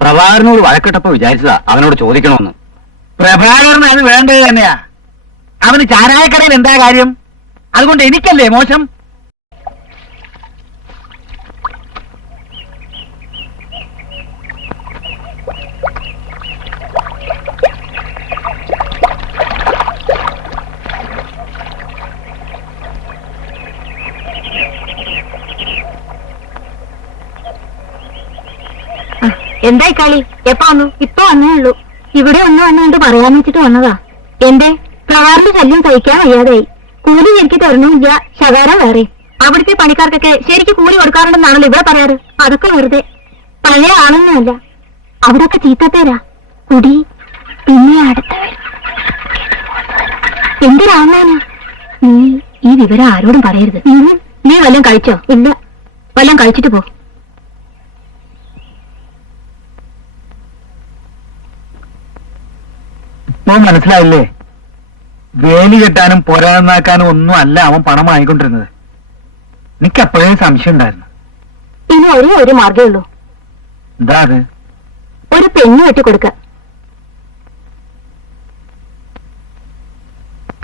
പ്രഭാകരനോട് വഴക്കിട്ടപ്പോ വിചാരിച്ചതാ അവനോട് ചോദിക്കണമെന്ന്. പ്രഭാകരന് അത് വേണ്ടത് തന്നെയാ. അവന് ചാരായക്കടയിൽ എന്താ കാര്യം? അതുകൊണ്ട് എനിക്കല്ലേ മോശം? എന്തായി കളി? എപ്പോ വന്നു? ഇപ്പൊ വന്നേ ഉള്ളൂ. ഇവിടെ ഒന്ന് വന്നുകൊണ്ട് പറയാൻ വെച്ചിട്ട് വന്നതാ. എന്റെ പ്രവാറിന്റെ ശല്യം സഹിക്കാൻ വയ്യാതായി. കൂലി ശരിക്ക് തരണമില്ല, ശകാരം വേറെ. അവിടുത്തെ പണിക്കാർക്കൊക്കെ ശരിക്ക് കൂലി കൊടുക്കാറുണ്ടെന്നാണല്ലോ ഇവിടെ പറയാറ്. അതൊക്കെ വെറുതെ. പഴയ ആളൊന്നുമല്ല, അവിടൊക്കെ ചീത്തപ്പേരാ. കുടി പിന്നെ അടുത്തവർ. എന്തിനാണ് നീ ഈ വിവരം ആരോടും പറയരുത്. നീ വല്ലതും കഴിച്ചോ? ഇല്ല. വല്ലതും കഴിച്ചിട്ട് പോ. ഇപ്പൊ മനസ്സിലായില്ലേ? വേലി കെട്ടാനും പൊരാന്നാക്കാനും ഒന്നും അല്ല അവൻ പണം വാങ്ങിക്കൊണ്ടിരുന്നത്. എനിക്ക് അപ്പോഴേ സംശയം ഉണ്ടായിരുന്നു. ഇനി ഒരു മാർഗേ ഉള്ളൂ. എന്താ അത്? ഒരു പെണ്ണ് കെട്ടിക്കൊടുക്ക.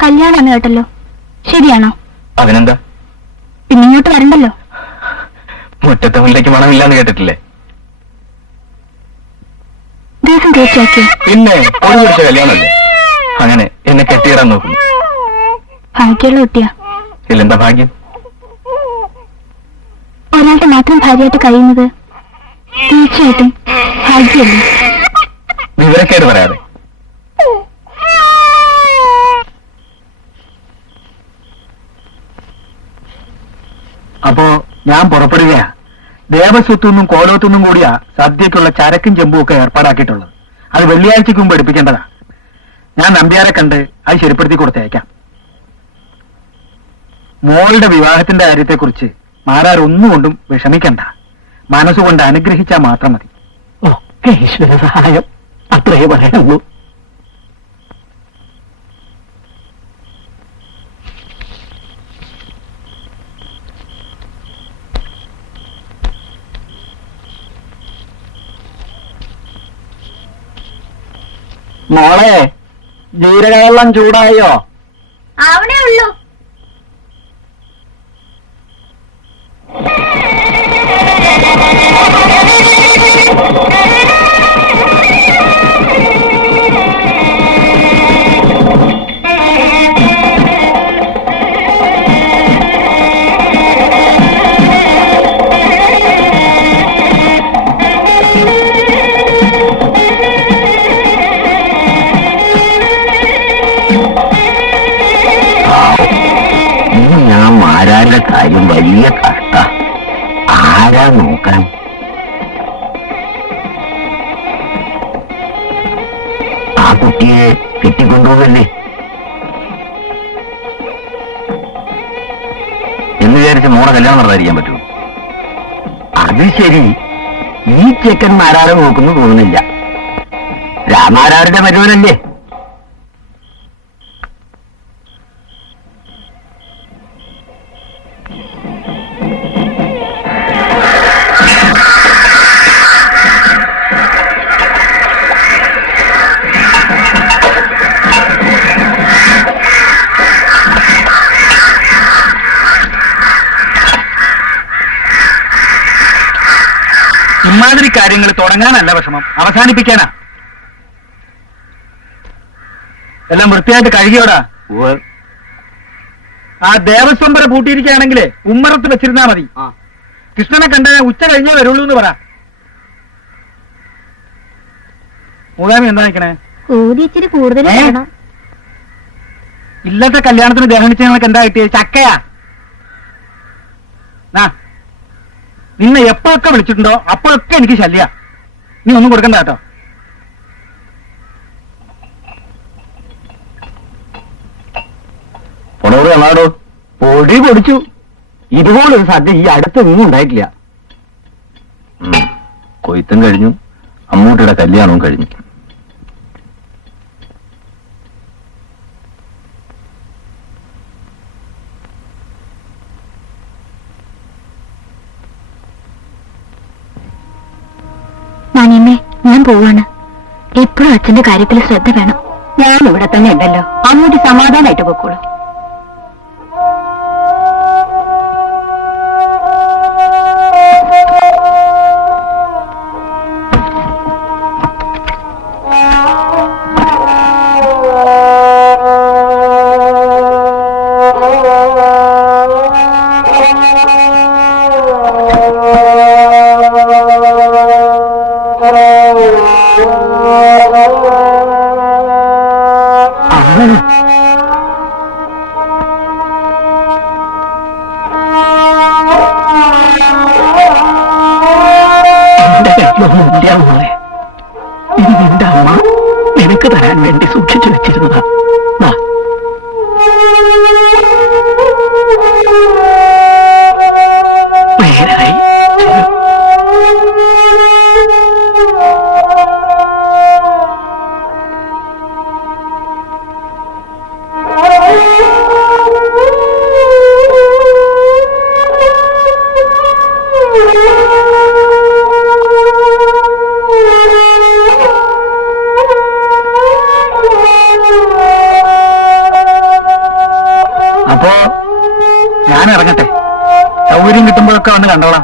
കല്യാണം കേട്ടല്ലോ, ശരിയാണോ? അതിനെന്താ? പിന്നെ ഇങ്ങോട്ട് വരണ്ടല്ലോ. മുറ്റത്തെ മുല്ലയ്ക്ക് മണമില്ലാന്ന് കേട്ടിട്ടില്ലേ? ദിവസം തീർച്ചയാക്കിയോ? പിന്നെ ഒരു പിടിച്ച കല്യാണമല്ലേ. അങ്ങനെ എന്നെ കെട്ടിയിടാൻ നോക്കുന്നു. ഭാഗ്യമുള്ള കുട്ടിയാ. ഇല്ലെന്താ ഭാഗ്യം? ഒരാളുടെ മാത്രം ഭാര്യയായിട്ട് കഴിയുന്നത് തീർച്ചയായിട്ടും ഭാഗ്യമല്ലേ? വിവരക്കേട് പറയാതെ. അപ്പോ ഞാൻ പുറപ്പെടുകയാ. ദേവസ്വത്തുനിന്നും കോലോത്തുനിന്നും കൂടിയാ സദ്യക്കുള്ള ചരക്കും ചെമ്പും ഒക്കെ ഏർപ്പാടാക്കിയിട്ടുള്ളത്. അത് വെള്ളിയാഴ്ചക്ക് മുമ്പ് എടുപ്പിക്കേണ്ടതാ. ഞാൻ നമ്പ്യാരെ കണ്ട് അത് ശരിപ്പെടുത്തി കൊടുത്തയക്കാം. മോളുടെ വിവാഹത്തിന്റെ കാര്യത്തെക്കുറിച്ച് മാരാർ ഒന്നുകൊണ്ടും വിഷമിക്കണ്ട. മനസ്സുകൊണ്ട് അനുഗ്രഹിച്ചാൽ മാത്രം മതി. ഒക്കെ ഈശ്വര സഹായം, അത്രയേ പറയാനുള്ളൂ. മോളെ, ജീരകവെള്ളം ചൂടായോ? അവിടെ ഉള്ളൂ. ഞാൻ മാരാരുടെ കാര്യം വലിയ കഷ്ട. ആരാ നോക്കാൻ? ആ കുട്ടിയെ കെട്ടിക്കൊണ്ടുപോകല്ലേ എന്ന് വിചാരിച്ച് മോളെ കല്യാണം നടത്താതിരിക്കാൻ പറ്റുമോ? അത് ശരി, ഈ ചെക്കന്മാരാരെ നോക്കുന്നു തോന്നുന്നില്ല. രാമാരാരുടെ മരുവനല്ലേ? ഇമാതിരി കാര്യങ്ങൾ തുടങ്ങാനല്ല വിഷമം, അവസാനിപ്പിക്കാനാ. എല്ലാം വൃത്തിയായിട്ട് കഴുകിയോടാ. ആ ദേവസ്വം വരെ പൂട്ടിയിരിക്കുകയാണെങ്കിലേ ഉമ്മറത്ത് വെച്ചിരുന്നാ മതി. കൃഷ്ണനെ കണ്ട ഉച്ച കഴിഞ്ഞേ വരുള്ളൂ എന്ന് പറ. മൂതാമി എന്താ നിൽക്കണേ? കൂതി ഇച്ചിരി കൂടുതൽ വേണം. ഇല്ലത്തെ കല്യാണത്തിന് ദേഹണിച്ച് ഞങ്ങൾക്ക് എന്താ കിട്ടിയത്? ചക്കയാ. നിന്നെ എപ്പോഴൊക്കെ വിളിച്ചിട്ടുണ്ടോ അപ്പോഴൊക്കെ എനിക്ക് ശല്യ. നീ ഒന്നും കൊടുക്കണ്ട കേട്ടോ. പൊടി പൊടിച്ചു. ഇതുപോലൊരു സദ്യ ഈ അടുത്തൊന്നും ഉണ്ടായിട്ടില്ല. കൊയ്ത്തും കഴിഞ്ഞു, അമ്മൂട്ടിയുടെ കല്യാണവും കഴിഞ്ഞു. മാനിയമ്മേ, ഞാൻ പോവാണ്. എപ്പോഴും അച്ഛന്റെ കാര്യത്തിൽ ശ്രദ്ധ വേണം. ഞാൻ ഇവിടെ തന്നെ ഉണ്ടല്ലോ, അങ്ങോട്ട് സമാധാനമായിട്ട് പോക്കോളൂ. ഇത് നിന്റെ അമ്മ നിനക്ക് തരാൻ വേണ്ടി സൂക്ഷിച്ചു വെച്ചിരുന്നതാ. നേരായി. Oh ഞാൻ ഇറങ്ങട്ടെ. സൗകര്യം കിട്ടുമ്പോഴൊക്കെ വന്ന് കണ്ടോളാം.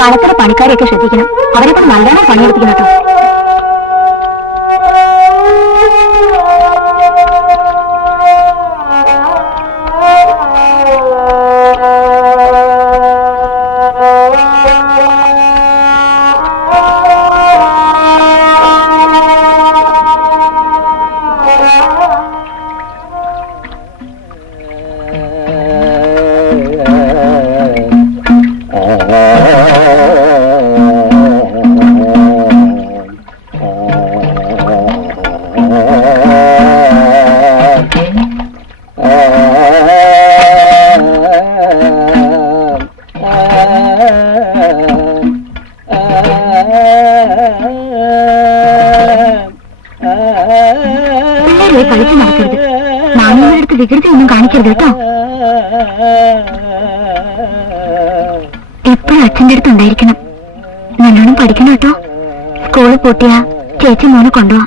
കളത്തിലെ പണിക്കാരെയൊക്കെ ശ്രദ്ധിക്കണം. അവരെ കൊണ്ട് നല്ലോണം പണിയെടുപ്പിക്കണം കേട്ടോ. കളിച്ചു നടക്കരുത്. മാമിയുടെ അടുത്ത് വികൃതി ഒന്നും കാണിക്കരുത് കേട്ടോ. എപ്പോഴും അച്ഛൻ്റെ അടുത്ത് ഉണ്ടായിരിക്കണം. നല്ലോണം പഠിക്കണം കേട്ടോ. സ്കൂളിൽ പൂട്ടിയാ ചേച്ചി മോനെ കൊണ്ടുപോവാ.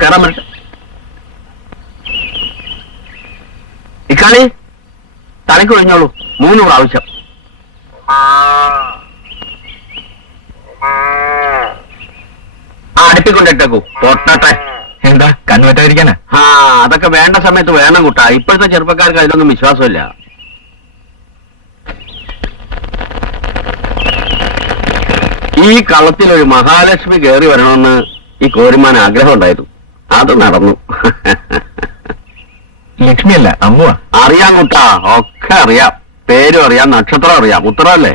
കയറാൻ പറ്റ ഇക്കാളി തലയ്ക്ക് ഒഴിഞ്ഞോളൂ 3 പ്രാവശ്യം. അടുപ്പിക്കൊണ്ടിട്ടേക്കൂ പൊട്ടട്ടെ. എന്താ കണ്ണുപറ്റാതിരിക്കാനാ? അതൊക്കെ വേണ്ട സമയത്ത് വേണം കൂട്ടാ. ഇപ്പോഴത്തെ ചെറുപ്പക്കാർക്ക് അതിലൊന്നും വിശ്വാസമില്ല. ഈ കളത്തിൽ ഒരു മഹാലക്ഷ്മി കയറി വരണമെന്ന് ഈ കോരിമാൻ ആഗ്രഹം ഉണ്ടായിരുന്നു. അത് നടന്നു. ലക്ഷ്മിയല്ല അമ്മുവ. അറിയാം കുട്ടാ, ഒക്കെ അറിയാം. പേരും അറിയാം, നക്ഷത്രം അറിയാം. ഉത്തരവല്ലേ?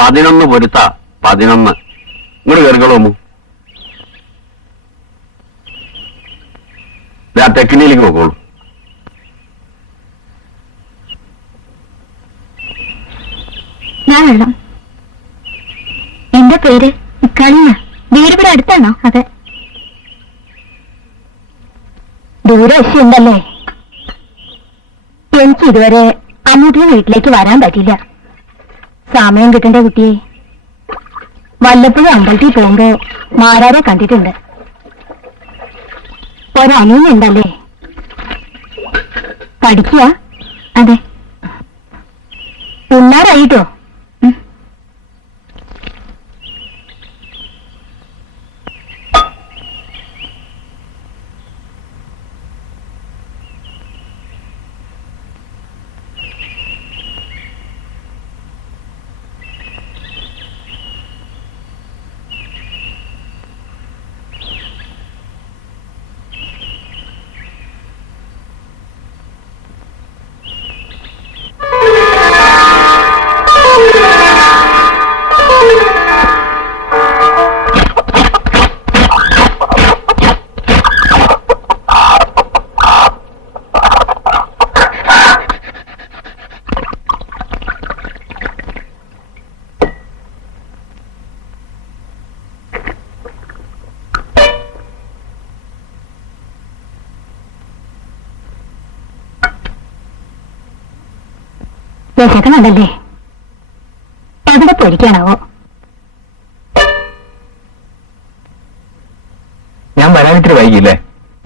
11 പൊരുത്ത 11. ഇങ്ങോട്ട് കയറിക്കോളൂ അമ്മു. തെക്കിനിയിലേക്ക് പോക്കോളൂ. ഞാൻ വേണം. എന്റെ പേര് ഇക്കാളിന. വീട് ഇവിടെ അടുത്താണോ? അതെ. ദൂരവശയുണ്ടല്ലേ? എനിക്ക് ഇതുവരെ അമ്മൂട്ടിയുടെ വീട്ടിലേക്ക് വരാൻ പറ്റില്ല. സമയം കിട്ടണ്ടേ കുട്ടിയെ? വല്ലപ്പോഴും അമ്പലത്തിൽ പോകുമ്പോ മാരാരെ കണ്ടിട്ടുണ്ട്. ഒരനിയനുണ്ടല്ലേ? പഠിക്കുക? അതെ. ഉണ്ണാറായിട്ടോ? വിശക്കണല്ലേ? എവിടെ പൊരിക്കാനാവോ? ഞാൻ വരാനിത്തിരി വൈകില്ലേ?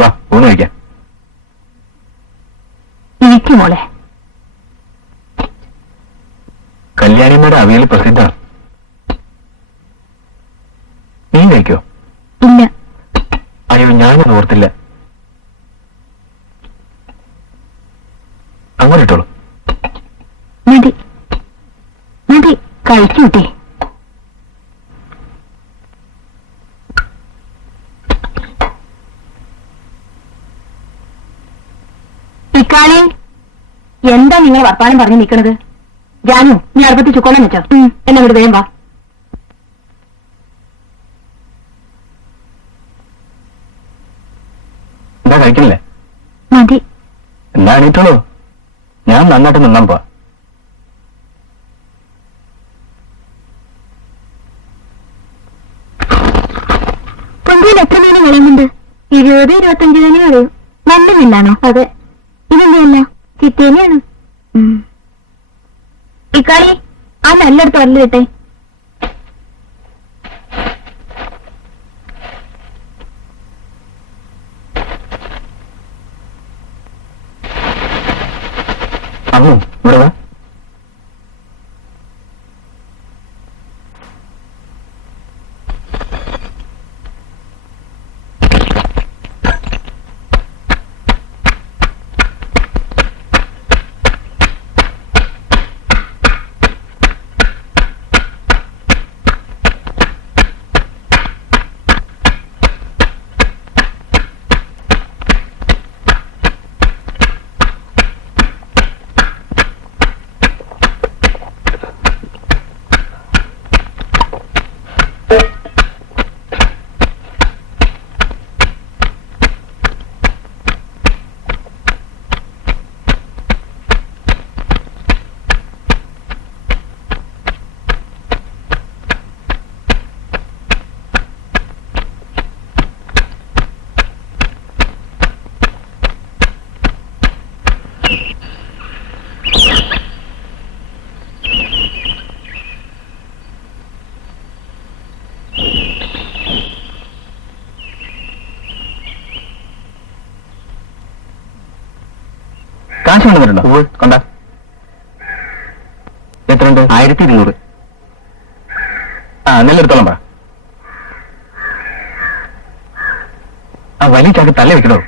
വാ ഊണ് കഴിക്കാം. ഇരിക്കും മോളെ. കല്യാണിമ്മയുടെ അവിയൽ പ്രസിദ്ധമാണ്. നീ കഴിക്കോ? ഇല്ല. അയ്യോ, ഞാനൊന്നും ഓർത്തില്ല. അങ്ങോട്ട് ഇട്ടോളൂ. മതി മതി, കഴിക്കൂട്ടി. ഇക്കാളി, എന്താ നിങ്ങൾ വർത്താനം പറഞ്ഞു നിൽക്കണത്? ജാനു, നീ അടുപ്പത്ത് ചുക്കോളം വെച്ചോ. എന്നെ ഇവിടെ വേഗം വാ. എന്താ കഴിക്കണില്ലേ? മതി. എന്താ എണീറ്റോളൂ, ഞാൻ നന്നായിട്ട് നിന്നാൻ പോവാ. പൊന്തിയിൽ എത്ര മീൻ വിളയുന്നുണ്ട്? 20-25 തന്നെ വിളയും. നല്ല മീനാണോ? അതെ. ഇതെന്തല്ല, ചിത്തേനെയാണ്. ഇക്കാളി, ആ നല്ലടുത്ത് വരല് കിട്ടെ. അമ്മു, ഇവിടെ വാ. കാശ് കൊണ്ടുവരുന്നുണ്ടോ? കൊണ്ടാ. എത്രയുണ്ട്? 1200. ആ, നെല്ലെടുത്തോളം പറ. ആ വലിയ ചാക്ക് തള്ളി വെക്കണോ?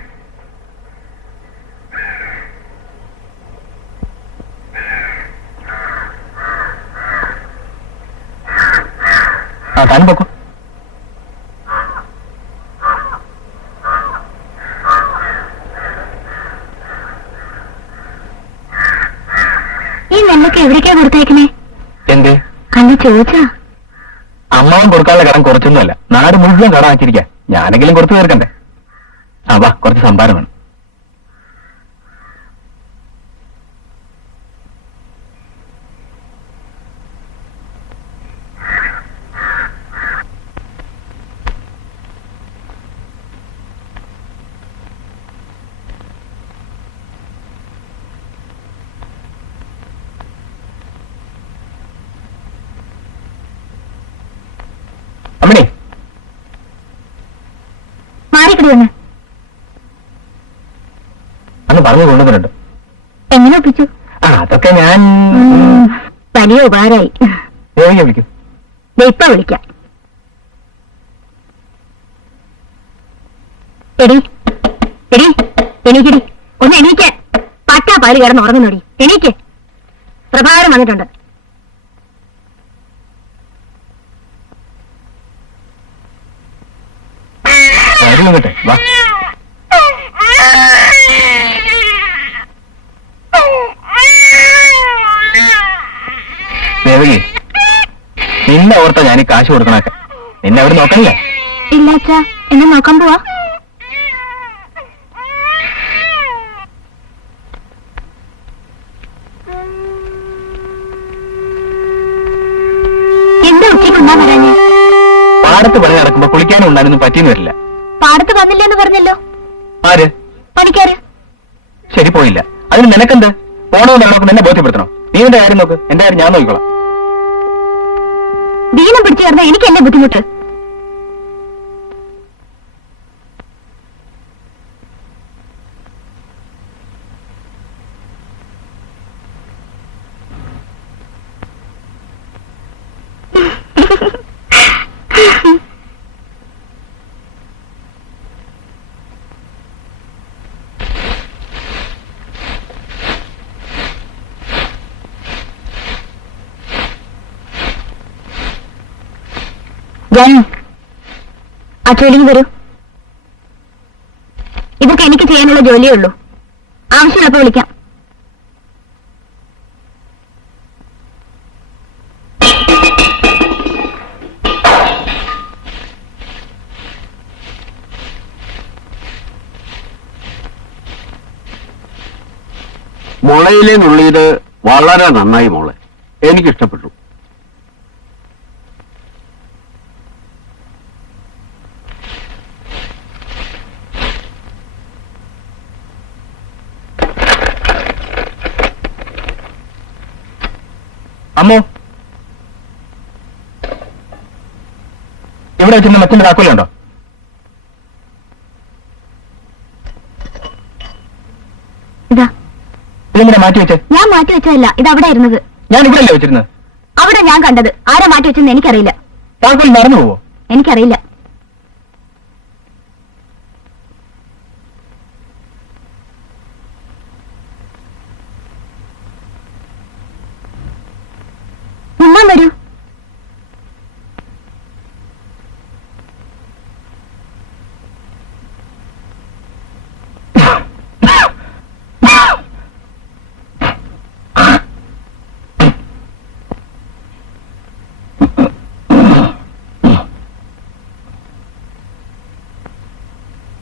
ആ, താനും പൊക്കോ. ഈ നെല്ലൊക്കെ എവിടേക്കാ കൊടുത്തേക്കണേ? എന്തേ? അന്ന് ചോദിച്ചാ. അമ്മാവൻ കൊടുക്കാനുള്ള കടം കുറച്ചൊന്നുമല്ല, നാട് മുഴുവൻ കടം ആക്കിയിരിക്കാം. ഞാനെങ്കിലും കൊടുത്തു തീർക്കണ്ടേ? ആ വാ, കുറച്ച് സംഭാരം വേണം. അമ്മണി, മാറിക്കടി വന്ന്. അന്ന് പറഞ്ഞു കൊണ്ടുവന്നിട്ടുണ്ട്. എങ്ങനെ ഒപ്പിച്ചു? ആ, അതൊക്കെ ഞാൻ വലിയ ഉപകാരമായി. ദേവിയെ വിളിക്കും. ഇപ്പൊ വിളിക്കാം. എടി എടി, എണീക്കടി, ഒന്ന് എണീക്ക്. പട്ടാ പാല് കിടന്ന് ഉറങ്ങുന്നോടി, എണീക്ക്. പ്രഭാകരൻ വന്നിട്ടുണ്ട്. കേട്ടെ, വാ. ദേവകി, നിന്നെ ഓർത്താ ഞാൻ ഈ കാശ് കൊടുക്കണൊക്കെ. നിന്നെ അവിടെ നോക്കണില്ലേ? ഇല്ല അച്ഛാ, എന്നെ നോക്കാൻ പോവാ. എന്താ ഉച്ചയ്ക്ക് ഉണ്ണാൻ വരാഞ്ഞേ? പാടത്ത് പണി നടക്കുമ്പോ കുളിക്കാനും ഉണ്ടായിരുന്നു പറ്റിയെന്ന് വരില്ല. പാടത്ത് വന്നില്ലെന്ന് പറഞ്ഞല്ലോ. ആര്? പണിക്കാര്. ശരി, പോയില്ല. അതിന് നിനക്കെന്ത്? പോണമെന്നുള്ളവർക്ക് നിന്നെ ബോധ്യപ്പെടുത്തണം. നീ നിന്റെ കാര്യം നോക്ക്, എന്റെ കാര്യം ഞാൻ നോക്കിക്കോളാം. ദീനം പിടിച്ചു ചേർന്ന എനിക്ക് എന്നെ ബുദ്ധിമുട്ട്. ആ ജോലിക്ക് വരൂ. ഇതൊക്കെ എനിക്ക് ചെയ്യാനുള്ള ജോലിയേ ഉള്ളൂ. ആവശ്യമുള്ളപ്പോ വിളിക്കാം. മുളയിലെ നുള്ളിയത് വളരെ നന്നായി മോളെ, എനിക്കിഷ്ടപ്പെട്ടു. അമ്മോ, ഇവിടെ വെച്ചിരുന്ന മറ്റൊരു താക്കോലുണ്ടോ? ഇതാ. ഇതെങ്ങനെ മാറ്റി വെച്ചേ? ഞാൻ മാറ്റി വെച്ചതല്ല, ഇത് അവിടെ ഇരുന്നത്. ഞാൻ ഇവിടെ അല്ലേ വെച്ചിരുന്നത്? അവിടെ ഞാൻ കണ്ടത്. ആരാ മാറ്റി വെച്ചെന്ന് എനിക്കറിയില്ല. താക്കോൽ മറന്നു പോവോ? എനിക്കറിയില്ല. ഉമ്മാൻ വരൂ.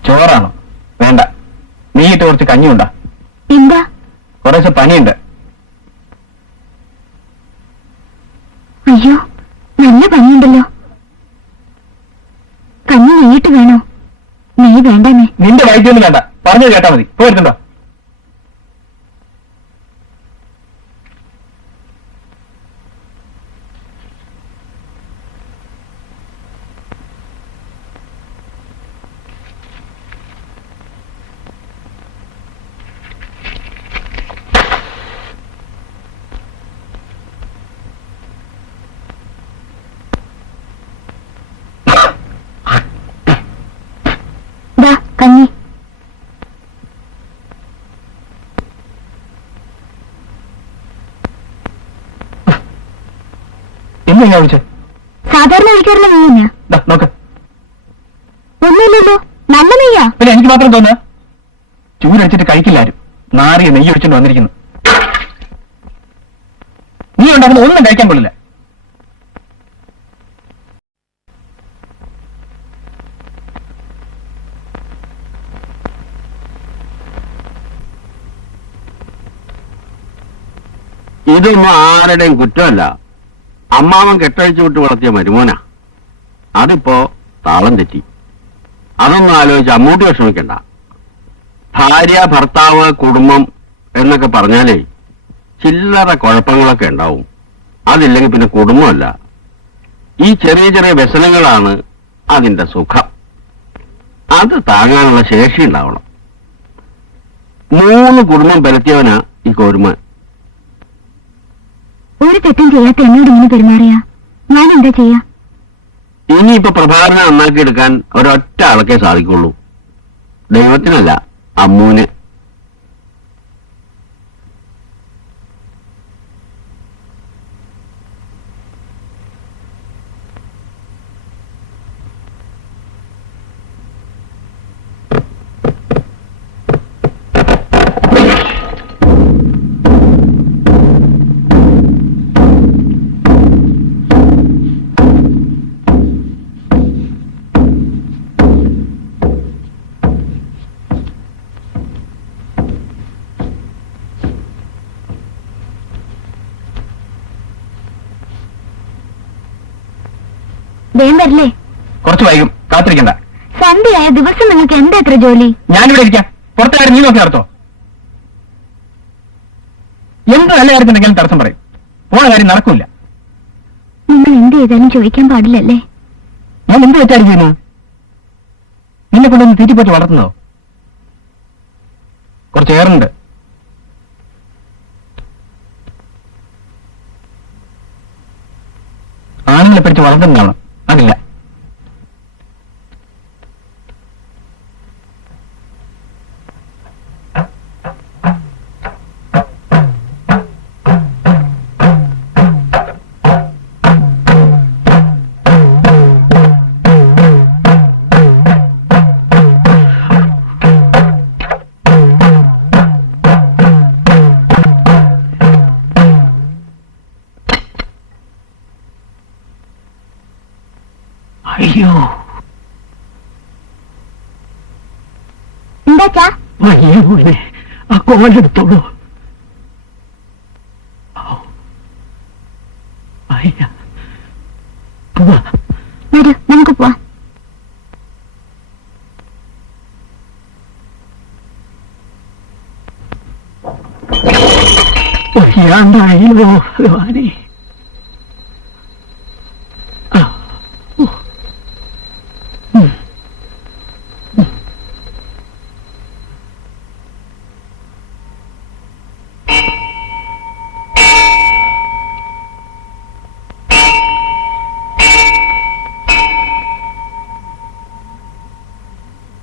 ചോറാണോ? വേണ്ട, നീയിട്ട് കുറച്ച് കഞ്ഞിയുണ്ടാ. എന്താ? കുറച്ച് പനിയുണ്ട്. അയ്യോ, നല്ല പനിയുണ്ടല്ലോ. കഞ്ഞി നെയ്യിട്ട് വേണോ? നെയ്യ് വേണ്ടേ? നിന്റെ വൈദ്യൊന്നും വേണ്ട, പറഞ്ഞു കേട്ടാ മതി. പോയിരുന്നുണ്ടോ? കഞ്ഞി. ഇന്ന് ഞാൻ വിളിച്ചേ? സാധാരണ ഒഴിക്കാറില്ല നെയ്യാ. നോക്ക്. ഒന്നുമില്ലല്ലോ, നല്ല നെയ്യാ. പിന്നെ എനിക്ക് മാത്രം തോന്നുക ചൂരടിച്ചിട്ട് കഴിക്കില്ലാരും. നാറിയ നെയ്യ് ഒഴിച്ചിട്ട് വന്നിരിക്കുന്നു. നീ ഉണ്ടാക്കുന്ന ഒന്നും കഴിക്കാൻ കൊള്ളില്ല. ഇതൊന്നും ആരുടെയും കുറ്റമല്ല. അമ്മാവൻ കെട്ടഴിച്ചു വിട്ട് വളർത്തിയ മരുമോനാ. അതിപ്പോ താളം തെറ്റി. അതൊന്നും ആലോചിച്ച് അമ്മൂട്ടി വിഷമിക്കണ്ട. ഭാര്യ, ഭർത്താവ്, കുടുംബം എന്നൊക്കെ പറഞ്ഞാലേ ചില്ലറ കുഴപ്പങ്ങളൊക്കെ ഉണ്ടാവും. അതില്ലെങ്കിൽ പിന്നെ കുടുംബമല്ല. ഈ ചെറിയ ചെറിയ വ്യസനങ്ങളാണ് അതിന്റെ സുഖം. അത് താങ്ങാനുള്ള ശേഷി ഉണ്ടാവണം. 3 കുടുംബം പരത്തിയവനാ ഈ കോരുമാൻ. ഒരു തെറ്റും ചെയ്യാത്ത എന്നോട് ഇങ്ങനെ പെരുമാറിയാ ഞാൻ എന്താ ചെയ്യാ? ഇനിയിപ്പോ പ്രഭാകരനെ നന്നാക്കിയെടുക്കാൻ ഒരൊറ്റ ആൾക്കേ സാധിക്കുള്ളൂ. ദൈവത്തിനല്ല, അമ്മൂന്. വേം വരില്ലേ? കുറച്ച് വൈകും, കാത്തിരിക്കണ്ട. സന്ധ്യയായ ദിവസം നിങ്ങൾക്ക് എന്താ എത്ര ജോലി? ഞാനിവിടെ ഇരിക്കാം. പുറത്തുകാരൻ നീ നോക്കി നടത്തോ? എന്ത് നല്ല കാര്യത്തിനെങ്കിലും തടസ്സം പറയും. പോണ കാര്യം നടക്കൂല. നിങ്ങൾ എന്ത് ചെയ്താലും ചോദിക്കാൻ പാടില്ലല്ലേ? ഞാൻ എന്ത് വെച്ചായിരിക്കുന്നു? നിന്നെ കൊണ്ടൊന്ന് തീറ്റിപ്പറ്റി വളർത്തുന്നോ? കുറച്ച് ഏറുണ്ട്. ആണുങ്ങളെ പിടിച്ച് വളർത്തുന്നതാണ്. അതില്ല. അയ്യോ, എന്താച്ചാ? വലിയ മോനെ ആ കോലെടുത്തോളൂ. വരൂ, നമുക്ക് പോവാം. വയ്യാണ്ടായില്ലോ ഭഗവാനെ.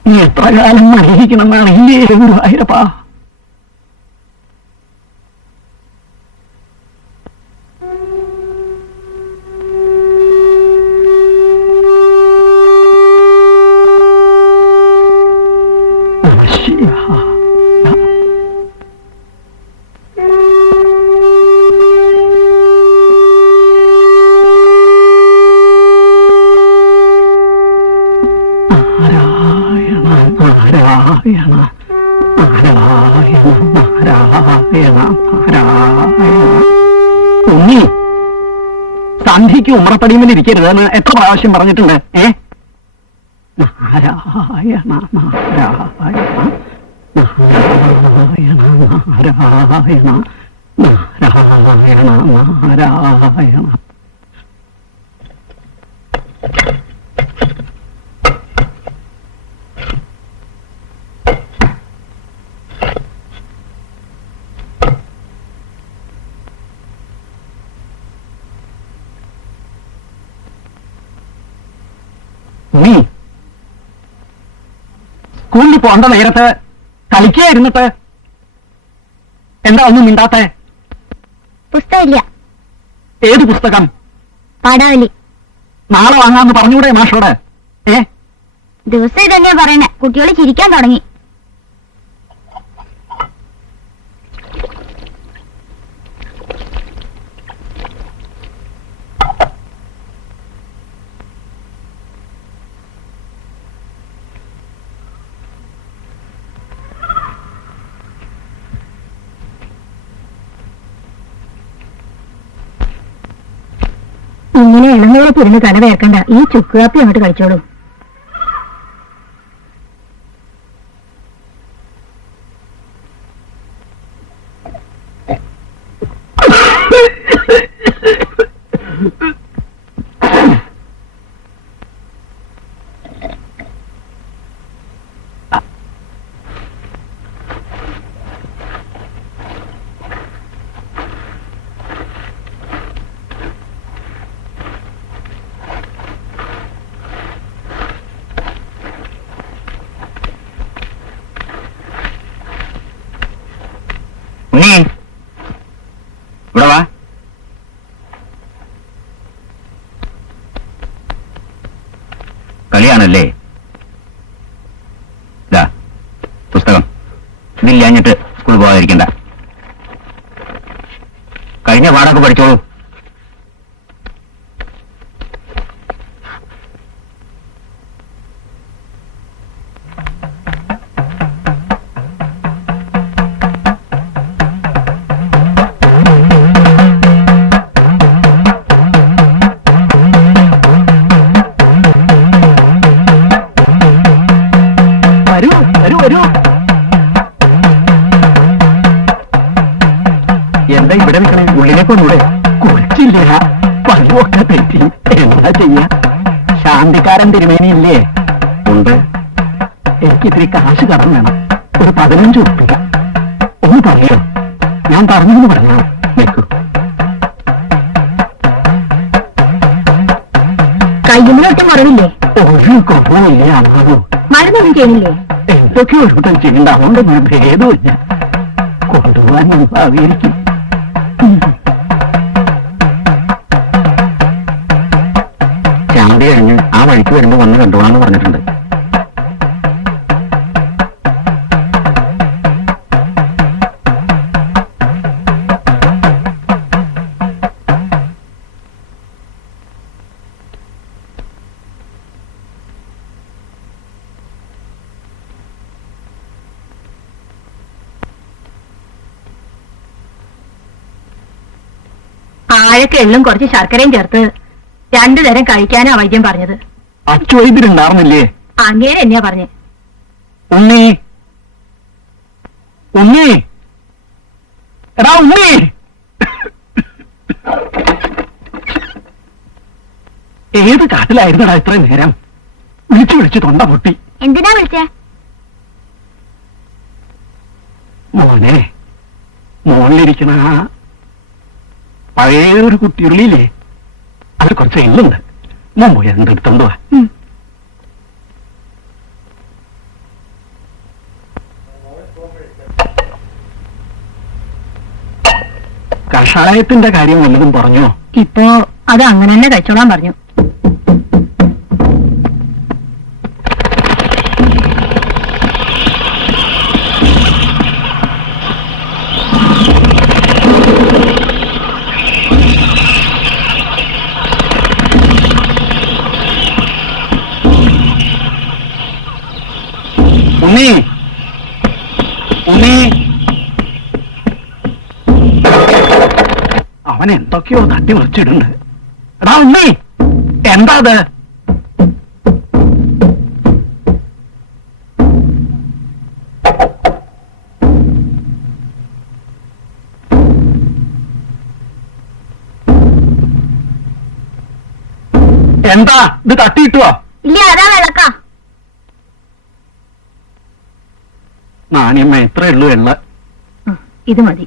നീ എത്ര കാലം മരിക്കണമെന്നാണ് ഇല്ലേ ഗുരുവായൂരപ്പാ? ഉണ്ണി, സന്ധ്യയ്ക്ക് ഉമ്രപ്പടിയുമിൽ ഇരിക്കരുതെന്ന് എത്ര പ്രാവശ്യം പറഞ്ഞിട്ടുണ്ട്? നാരായണ നാരായണ നാരായണ നാരായണ നാരായണ നാരായണ. നീ സ്കൂളിൽ പോണ്ട നേരത്ത് കളിക്കായിരുന്നിട്ട് എന്താ ഒന്നും മിണ്ടാത്തെ? പുസ്തകമില്ല. ഏത് പുസ്തകം? പാടാവലി. നാളെ വാങ്ങാന്ന് പറഞ്ഞൂടെ മാഷോട്? ദിവസം ഇതന്നെയാ പറയണേ. കുട്ടികൾ ചിരിക്കാൻ തുടങ്ങി. ഇങ്ങനെ ഇളനീളത്തിരുന്ന് കട വേർക്കണ്ട. ഈ ചുക്കുകാപ്പി അങ്ങോട്ട് കഴിച്ചോളൂ. ഇവിടെ വാ. കളിയാണല്ലേ? ഇതാ പുസ്തകം. ഇതില്ലാഞ്ഞിട്ട് സ്കൂളിൽ പോകാതിരിക്കണ്ട. കഴിഞ്ഞ പാടൊക്കെ പഠിച്ചോളൂ. വരൂ വരൂ വരൂ. എന്താ ഇവിടെ നിൽക്കണേ? ഉള്ളിലേക്ക് ഒന്നൂടെ? കുറിച്ചില്ല, പതിവൊക്കെ തെറ്റി. എന്താ ചെയ്യാ? ശാന്തിക്കാരൻ തിരുമേനിയില്ലേ? ഉണ്ട്. എനിക്ക് ഇത്തിരി കാശ് കടം വേണം. ഒരു 15 ഉറുപ്പിക. ഒന്ന് പറയോ? ഞാൻ പറഞ്ഞെന്ന് പറഞ്ഞോ? നിൽക്കൂ. കയ്യുമ്പിലൊട്ടും കുറവില്ലേ? ഒരു കുറവില്ല അമ്മോ. മരുന്നൊന്നും ചെയ്യണില്ലേ? എന്തൊക്കെ ഒഴുട്ടം ചെയ്യണ്ട, അതുകൊണ്ടൊന്നും ഭേദമില്ല. കൊണ്ടുപോകാൻ ഭാവിയായിരിക്കും. ശാന്തി കഴിഞ്ഞ് ആ വഴിക്ക് വരുമ്പോ വന്ന് കണ്ടോളാന്ന് പറഞ്ഞിട്ടുണ്ട്. ആഴക്ക് എള്ളും കുറച്ച് ശർക്കരയും ചേർത്ത് 2 നേരം കഴിക്കാനാ വൈദ്യം പറഞ്ഞത്. അച്ചുവൈദ്യരുണ്ടാർന്നില്ലേ? അങ്ങനെ തന്നെയാ പറഞ്ഞേ. ഉണ്ണി, ഉണ്ണി, എടാ ഉണ്ണി! ഏത് കാട്ടിലായിരുന്നടാ ഇത്രയും നേരം? വിളിച്ചു വിളിച്ച് തൊണ്ട പൊട്ടി. എന്തിനാ വിളിച്ചേ? മോനെ, മോളിലിരിക്കണ പഴയ ഒരു കുട്ടിയുള്ളിയില്ലേ, അത് കുറച്ച് എള്ളുണ്ട്. മോൻ പോയി അതിന്റെ എടുത്തോണ്ട് വാ. കഷായത്തിന്റെ കാര്യം വല്ലതും പറഞ്ഞോ? ഇപ്പോ അത് അങ്ങനെ തന്നെ കഴിച്ചോളാൻ പറഞ്ഞു. ഉണ്ണി, ഉണ്ണി, അവൻ എന്തൊക്കെയോ തട്ടി മറിച്ചിടുന്നുണ്ട്. എടാ ഉണ്ണി, എന്താ അത്? എന്താ ഇത് തട്ടിയിട്ടുവോ? ഇല്ല, അതാ വിളക്ക. നാണിയമ്മ എത്ര ഉള്ളൂ എള്ള? ഇത് മതി.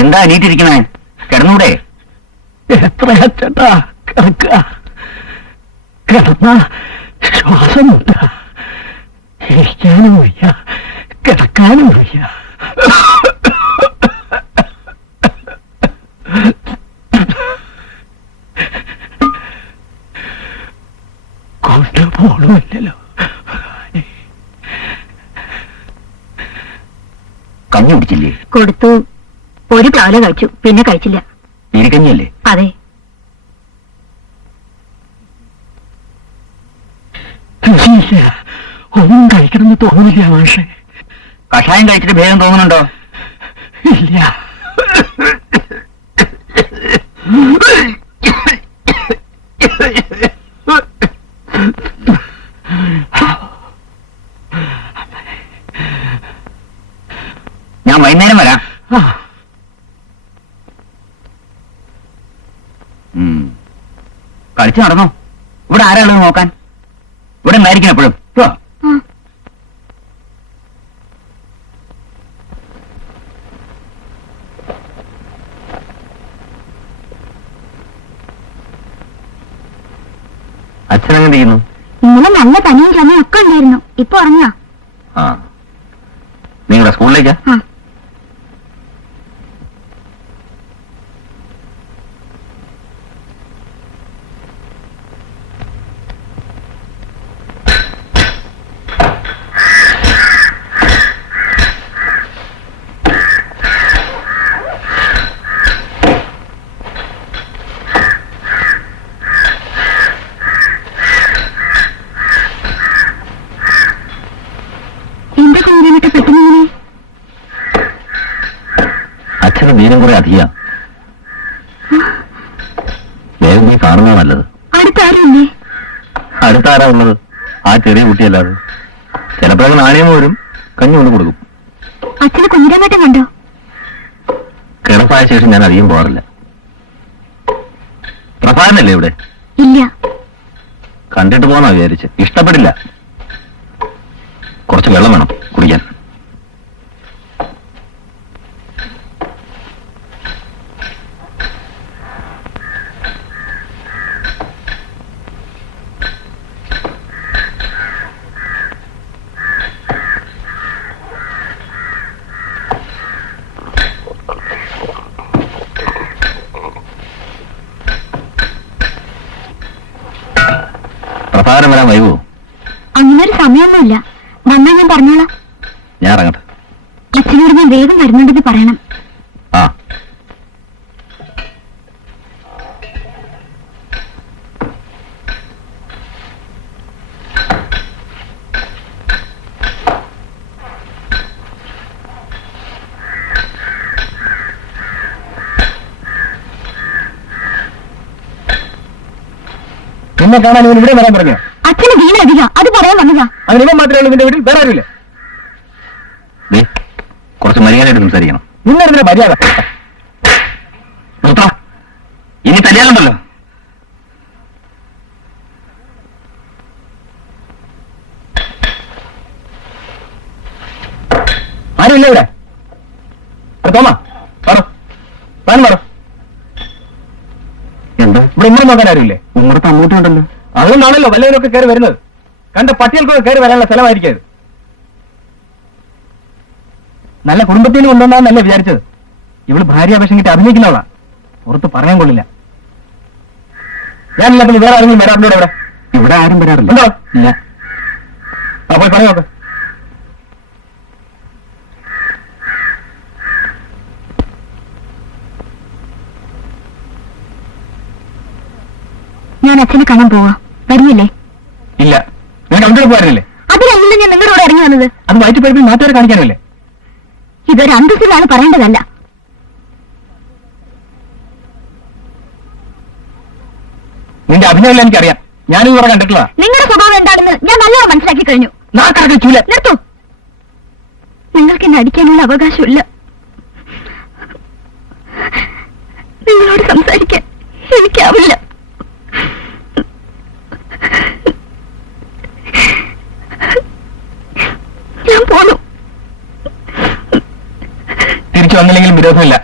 എന്താ എണീറ്റിരിക്കണേ? കിടന്നൂടെ? എത്ര ചേട്ടാ കിടക്ക? കിടന്ന ശ്വാസം മുട്ട. ഇരിക്കാനും വയ്യ, കിടക്കാനും വയ്യ. കൊണ്ടുപോകണമില്ലല്ലോ. കഞ്ഞി കുടിച്ചില്ലേ? കൊടുത്തു. ഒരു പ്ലാവില കഴിച്ചു, പിന്നെ കഴിച്ചില്ല. നീരിക്കഞ്ഞിയല്ലേ? അതെ. ഒന്നും കഴിക്കണമെന്ന് തോന്നുന്നില്ല മാഷെ. കഷായം കഴിച്ചിട്ട് ഭേദം തോന്നുന്നുണ്ടോ? ഇല്ല. ഞാൻ വൈകുന്നേരം വരാം. കളിച്ചു നടന്നോ? ഇവിടെ ആരാളുകൾ നോക്കാൻ? ഇവിടെ ഉണ്ടായിരിക്കണം എപ്പോഴും. അച്ഛനെങ്ങനെ ചെയ്യുന്നു? ഇന്നലെ നല്ല പനിയും ചുമയും ഒക്കെ ഉണ്ടായിരുന്നു. ഇപ്പൊ ഉറങ്ങാ. ആ, നിങ്ങളുടെ സ്കൂളിലേക്കാ? അച്ഛന് ദീനം കുറെ അധികം. കാണുന്നത് നല്ലത്. അടുത്താരുമില്ലേ? അടുത്താരാ ഉള്ളത്? ആ ചെറിയ കുട്ടിയല്ലാതെ. ചിലപ്പോഴൊക്കെ നാണയം വരും, കഞ്ഞി കൊണ്ട് കൊടുക്കും. അച്ഛന് കുഞ്ഞിരാമേട്ടൻ കണ്ടോ? കിടപ്പായ ശേഷം ഞാൻ അധികം പോകാറില്ല. പ്രഭാകരനല്ലേ ഇവിടെ? ഇല്ല. കണ്ടിട്ട് പോകാന്നാ വിചാരിച്ച്. ഇഷ്ടപ്പെടില്ല. കുറച്ച് വെള്ളം വേണം കുടിക്കാൻ. പ്രഭാകരൻ വരാൻ വൈകുമോ? അങ്ങനൊരു സമയമൊന്നുമില്ല. വന്നാൽ ഞാൻ പറഞ്ഞോളാം. ഞാൻ ഇറങ്ങട്ടെ. അച്ഛനോട് ഞാൻ വേഗം വരുന്നുണ്ടെന്ന് പറയണം. ആ. നിന്നെ കാണാൻ ഇവൻ ഇവിടെ വരാൻ പറഞ്ഞോ? അച്ഛന് വീണ അധിക അത് പറയാൻ വന്നതാ. അതിന് ഇവൻ മാത്രമേ ഉള്ളൂ നിന്റെ വീട്ടിൽ, വേറെ ആരുമില്ല. കുറച്ച് മര്യാദയായിട്ട് സംസാരിക്കണം. നിന്നെന്തിനാ മര്യാദ? നിർത്താ. ഇനി തല്ലിയാലുണ്ടല്ലോ. ആരുമില്ല ഇവിടെ. തോമാ പറ, താൻ പറ. എന്താ ഇവിടെ ഉമ്മ നോക്കാൻ ആരുമില്ലേ? ഉമ്മറത്ത് അങ്ങോട്ടുണ്ടല്ലോ. അതുകൊണ്ടാണല്ലോ വല്ലവരൊക്കെ കയറി വരുന്നത്. കണ്ട പട്ടികൾക്കൊക്കെ കയറി വരാനുള്ള സ്ഥലമായിരിക്കും. നല്ല കുടുംബത്തിൽ നിന്ന് കൊണ്ടുവന്നാന്നല്ലേ വിചാരിച്ചത്. ഇവള് ഭാര്യാപേക്ഷം കിട്ടി അഭിനയിക്കുന്നവളാ. പുറത്ത് പറയാൻ കൊള്ളില്ല. ഞാനില്ലാത്ത വേറെ ആരെങ്കിലും വരാറുണ്ടോ ഇവിടെ? ഇവിടെ ആരും വരാറില്ല. ഉണ്ടോ? ഇല്ല. ആ പോയി പറയാം നോക്ക്. ഞാൻ അച്ഛനെ കാണാൻ പോവാ. വരുന്നില്ലേ? ഇല്ല. ഞാൻ അവിടെ പോകാറില്ലേ? അതിലല്ല ഞാൻ നിങ്ങളോട് ഇറങ്ങി വന്നത്. അത് വയറ്റി പഴുപ്പിൽ നാട്ടുകാരെ കാണിക്കാനല്ലേ? ഇതൊരു അന്തസ്സിലാണ് പറയേണ്ടതല്ല. നിന്റെ അഭിനയം എനിക്കറിയാം. ഞാനും ഇവിടെ കണ്ടിട്ടുള്ള. നിങ്ങളുടെ സ്വഭാവം എന്താണെന്ന് ഞാൻ നല്ലോണം മനസ്സിലാക്കി കഴിഞ്ഞു. നാക്കാർക്ക് ചൂല. നിർത്തൂ. നിങ്ങൾക്ക് എന്നെ അടിക്കാനുള്ള അവകാശമില്ല. നിങ്ങളോട് സംസാരിക്കാൻ എനിക്കാവില്ല. ഞാൻ പോന്നു. തിരിച്ചു വന്നില്ലെങ്കിലും വിരോധമില്ല.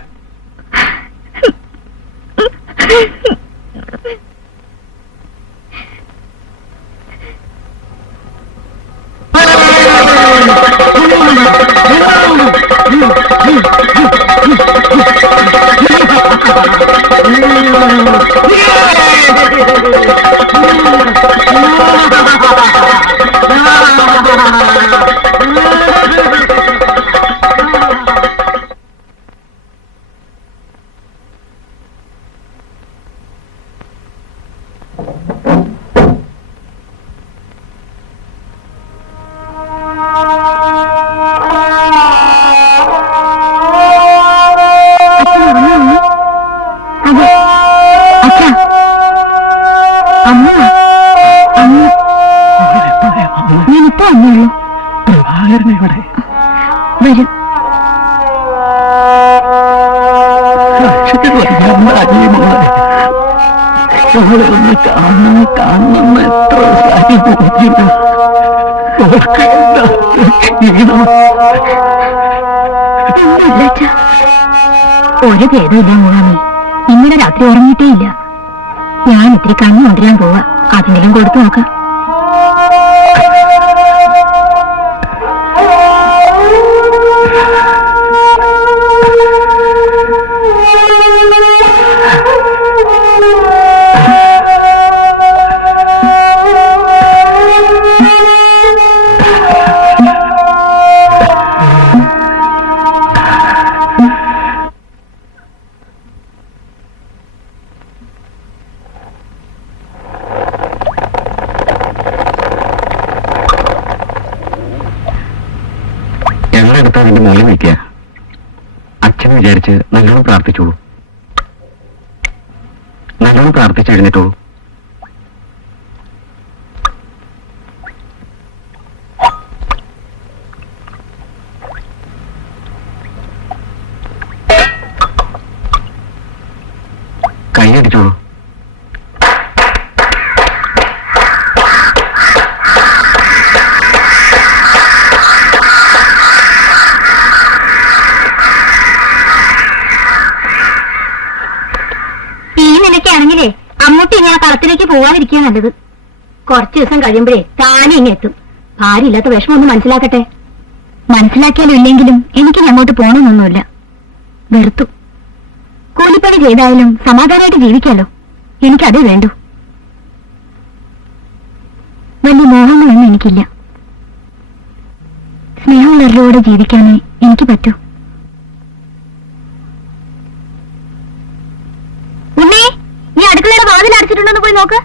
ഞാനിപ്പോ വന്നുള്ളൂ. പ്രഭാകരനെവിടെ? വരും. കാണണം എത്ര ഒരു ഭേദമില്ല മൂന്നാമി. ഇന്നലെ രാത്രി ഉറങ്ങിയിട്ടേ ഇല്ല. ഞാൻ ഇത്തിരി കഞ്ഞി കൊണ്ടുവരാൻ പോവാ. അതിനെല്ലാം കൊടുത്തു നോക്കാം. ഞങ്ങളെടുത്ത് അതിന്റെ മുകളിൽ നിൽക്കുക. അച്ഛൻ വിചാരിച്ച് നല്ലോണം പ്രാർത്ഥിച്ചോളൂ. നല്ലോണം ഒന്ന് പ്രാർത്ഥിച്ചെഴുന്നേറ്റോളൂ. കൈയടിച്ചോളൂ. ആണെങ്കിലേ അമ്മൂട്ടി ഇങ്ങനെ കളത്തിലേക്ക് പോവാതിരിക്കുക നല്ലത്. കുറച്ചു ദിവസം കഴിയുമ്പോഴേ താനെ ഇങ്ങനെ എത്തും. ഭാര്യ ഇല്ലാത്ത വിഷമം ഒന്ന് മനസ്സിലാക്കട്ടെ. മനസ്സിലാക്കിയാലും ഇല്ലെങ്കിലും എനിക്ക് അങ്ങോട്ട് പോകണമെന്നൊന്നുമില്ല. വെറുത്തു. കൂലിപ്പണി ചെയ്തായാലും സമാധാനമായിട്ട് ജീവിക്കാലോ. എനിക്കതേ വേണ്ടു. വലിയ മോഹങ്ങളൊന്നും എനിക്കില്ല. സ്നേഹമുള്ളവരോട് ജീവിക്കാനേ എനിക്ക് പറ്റൂ. ഉണ്ണേ, നീ അടുക്കളയുടെ വാതിൽ അടച്ചിട്ടുണ്ടോന്ന് പോയി നോക്ക്.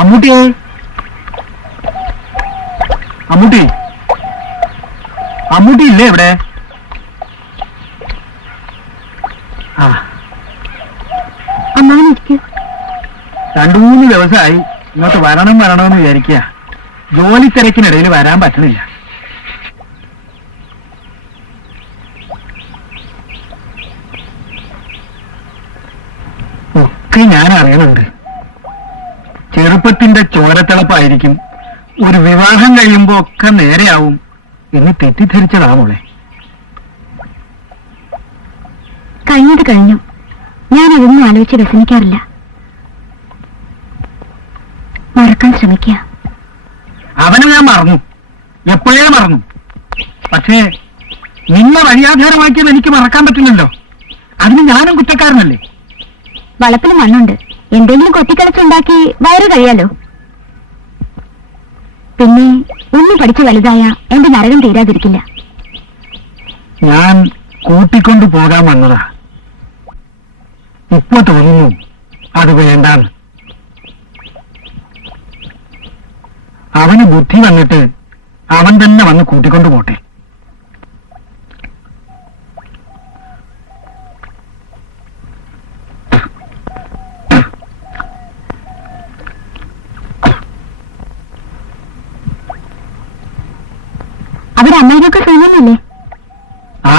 അമ്മൂട്ടി, അമ്മൂട്ടി, അമ്മൂട്ടി ഇല്ലേ ഇവിടെ? ആ, രണ്ടു മൂന്ന് ദിവസമായി ഇങ്ങോട്ട് വരണമെന്ന് വിചാരിക്കുക. ജോലി തിരക്കിനിടയിൽ വരാൻ പറ്റണില്ല. ഒക്കെ ഞാൻ അറിയണുണ്ട്. ചെറുപ്പത്തിന്റെ ചോരത്തിളപ്പായിരിക്കും. ഒരു വിവാഹം കഴിയുമ്പോ ഒക്കെ നേരെയാവും എന്ന് തെറ്റിദ്ധരിച്ചതാ മോളെ. കഴിഞ്ഞത് കഴിഞ്ഞു. ഞാൻ അതൊന്നും ആലോചിച്ച് വ്യസനിക്കാറില്ല. മറക്കാൻ ശ്രമിക്കുക. അവനെ ഞാൻ മറന്നു, എപ്പോഴേ മറന്നു. പക്ഷേ നിന്നെ വഴിയാധാരമാക്കിയത് എനിക്ക് മറക്കാൻ പറ്റില്ലല്ലോ. അതിന് ഞാനും കുറ്റക്കാരനല്ലേ? വളപ്പിന് മണ്ണുണ്ട്. എന്തെങ്കിലും കൊത്തിക്കളിച്ചുണ്ടാക്കി വയറ് കഴിയാലോ. പിന്നെ ഒന്നും പഠിച്ചു വലുതായ എന്റെ നരകം തീരാതിരിക്കില്ല. ഞാൻ കൂട്ടിക്കൊണ്ടു പോകാൻ വന്നതാ. ഇപ്പൊ തോന്നുന്നു അത് വേണ്ടാന്ന്. അവന് ബുദ്ധി വന്നിട്ട് അവൻ തന്നെ വന്ന് കൂട്ടിക്കൊണ്ടു പോട്ടെ. അവിടെ അമ്മയൊക്കെ സുഖമല്ലേ? ആ,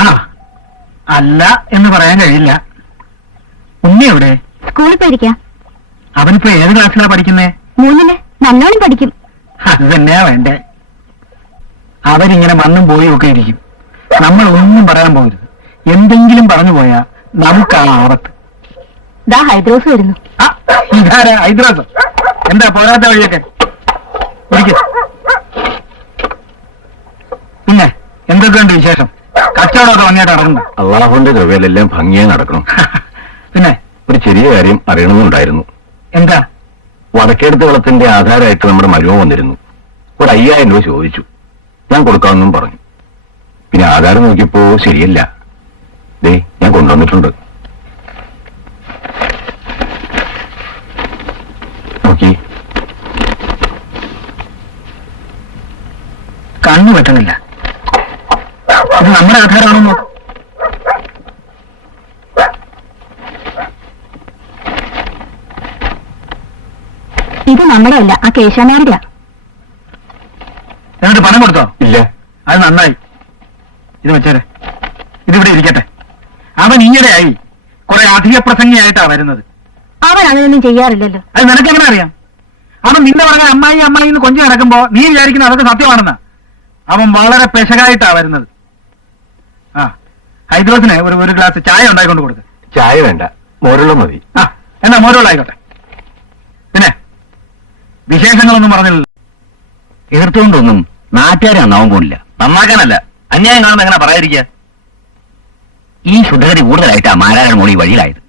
അല്ല എന്ന് പറയാൻ കഴിയില്ല. ഉണ്ണി എവിടെ? സ്കൂളിൽ പോയിരിക്കാം. അവനിപ്പോ ഏത് ക്ലാസ്സിലാ പഠിക്കുന്നേ? 3 നല്ലോണം പഠിക്കും. അത് തന്നെയാ വേണ്ടേ. അവരിങ്ങനെ മണ്ണും പോയും ഒക്കെ ഇരിക്കും. നമ്മൾ ഒന്നും പറയാൻ പോകരുത്. എന്തെങ്കിലും പറഞ്ഞു പോയാ നമുക്കാണ് ആപത്ത്. ദാ ഹൈദ്രോസ് വരുന്നു. ആ, ഇതാരാ ഹൈദ്രാസ്? എന്താ പോരാത്ത വഴിയൊക്കെ? പിന്നെ എന്തൊക്കെയുണ്ട് വിശേഷം? കച്ചവടമൊക്കെ വന്നിട്ട് നടക്കുന്നു? അള്ളാഹുവിന്റെ കൃപയിലെല്ലാം ഭംഗിയായി നടക്കണം. പിന്നെ ഒരു ചെറിയ കാര്യം അറിയണമെന്നുണ്ടായിരുന്നു. എന്താ? വടക്കേടുത്ത് വളത്തിന്റെ ആധാരമായിട്ട് നമ്മുടെ മരുമ വന്നിരുന്നു. ഒരു 5000 രൂപ ചോദിച്ചു. ഞാൻ കൊടുക്കാമെന്നും പറഞ്ഞു. പിന്നെ ആധാരം നോക്കിയപ്പോ ശരിയല്ല. ദേ, ഞാൻ കൊണ്ടുവന്നിട്ടുണ്ട്. നോക്കി. കണ്ണു പറ്റണില്ല. ഇത് നമ്മുടെ ആധാരമാണോ? ഇത് നമ്മുടെ അല്ല, ആ കേശവനാരുടെ. എന്നിട്ട് പണം കൊടുത്തോ? ഇല്ല. അത് നന്നായി. ഇത് വെച്ചേരെ, ഇതിവിടെ ഇരിക്കട്ടെ. അവൻ ഈയിടെയായി കുറെ അധിക പ്രസംഗിയായിട്ടാ വരുന്നത്. അവൻ അങ്ങനെയൊന്നും ചെയ്യാറില്ലല്ലോ. അത് നിനക്കെങ്ങനെ അറിയാം? അവൻ നിന്റെ പറഞ്ഞ അമ്മായി അമ്മായി എന്ന് കൊഞ്ചു നടക്കുമ്പോ നീ വിചാരിക്കുന്ന അതൊക്കെ സത്യമാണെന്ന്. അവൻ വളരെ പെശകായിട്ടാ വരുന്നത്. ആ, ഹൈദ്രോസിന് ഒരു ഗ്ലാസ് ചായ ഉണ്ടായിക്കൊണ്ട് കൊടുക്ക്. ചായ വേണ്ട, മോരുള്ള മതി. ആ, എന്നാ മോരുള്ളായിക്കോട്ടെ. പിന്നെ വിശേഷങ്ങളൊന്നും പറഞ്ഞില്ല. എതിർത്തുകൊണ്ടൊന്നും നാട്ടുകാരെ നന്നാവാൻ പോണില്ല. നന്നാക്കാനല്ല, അന്യായം കാണുന്ന എങ്ങനെ പറയാതിരിക്കുക? ഈ ശുദ്ധഗതി കൂടുതലായിട്ടാ മാരാരുടെ മോളി വഴിയിലായത്.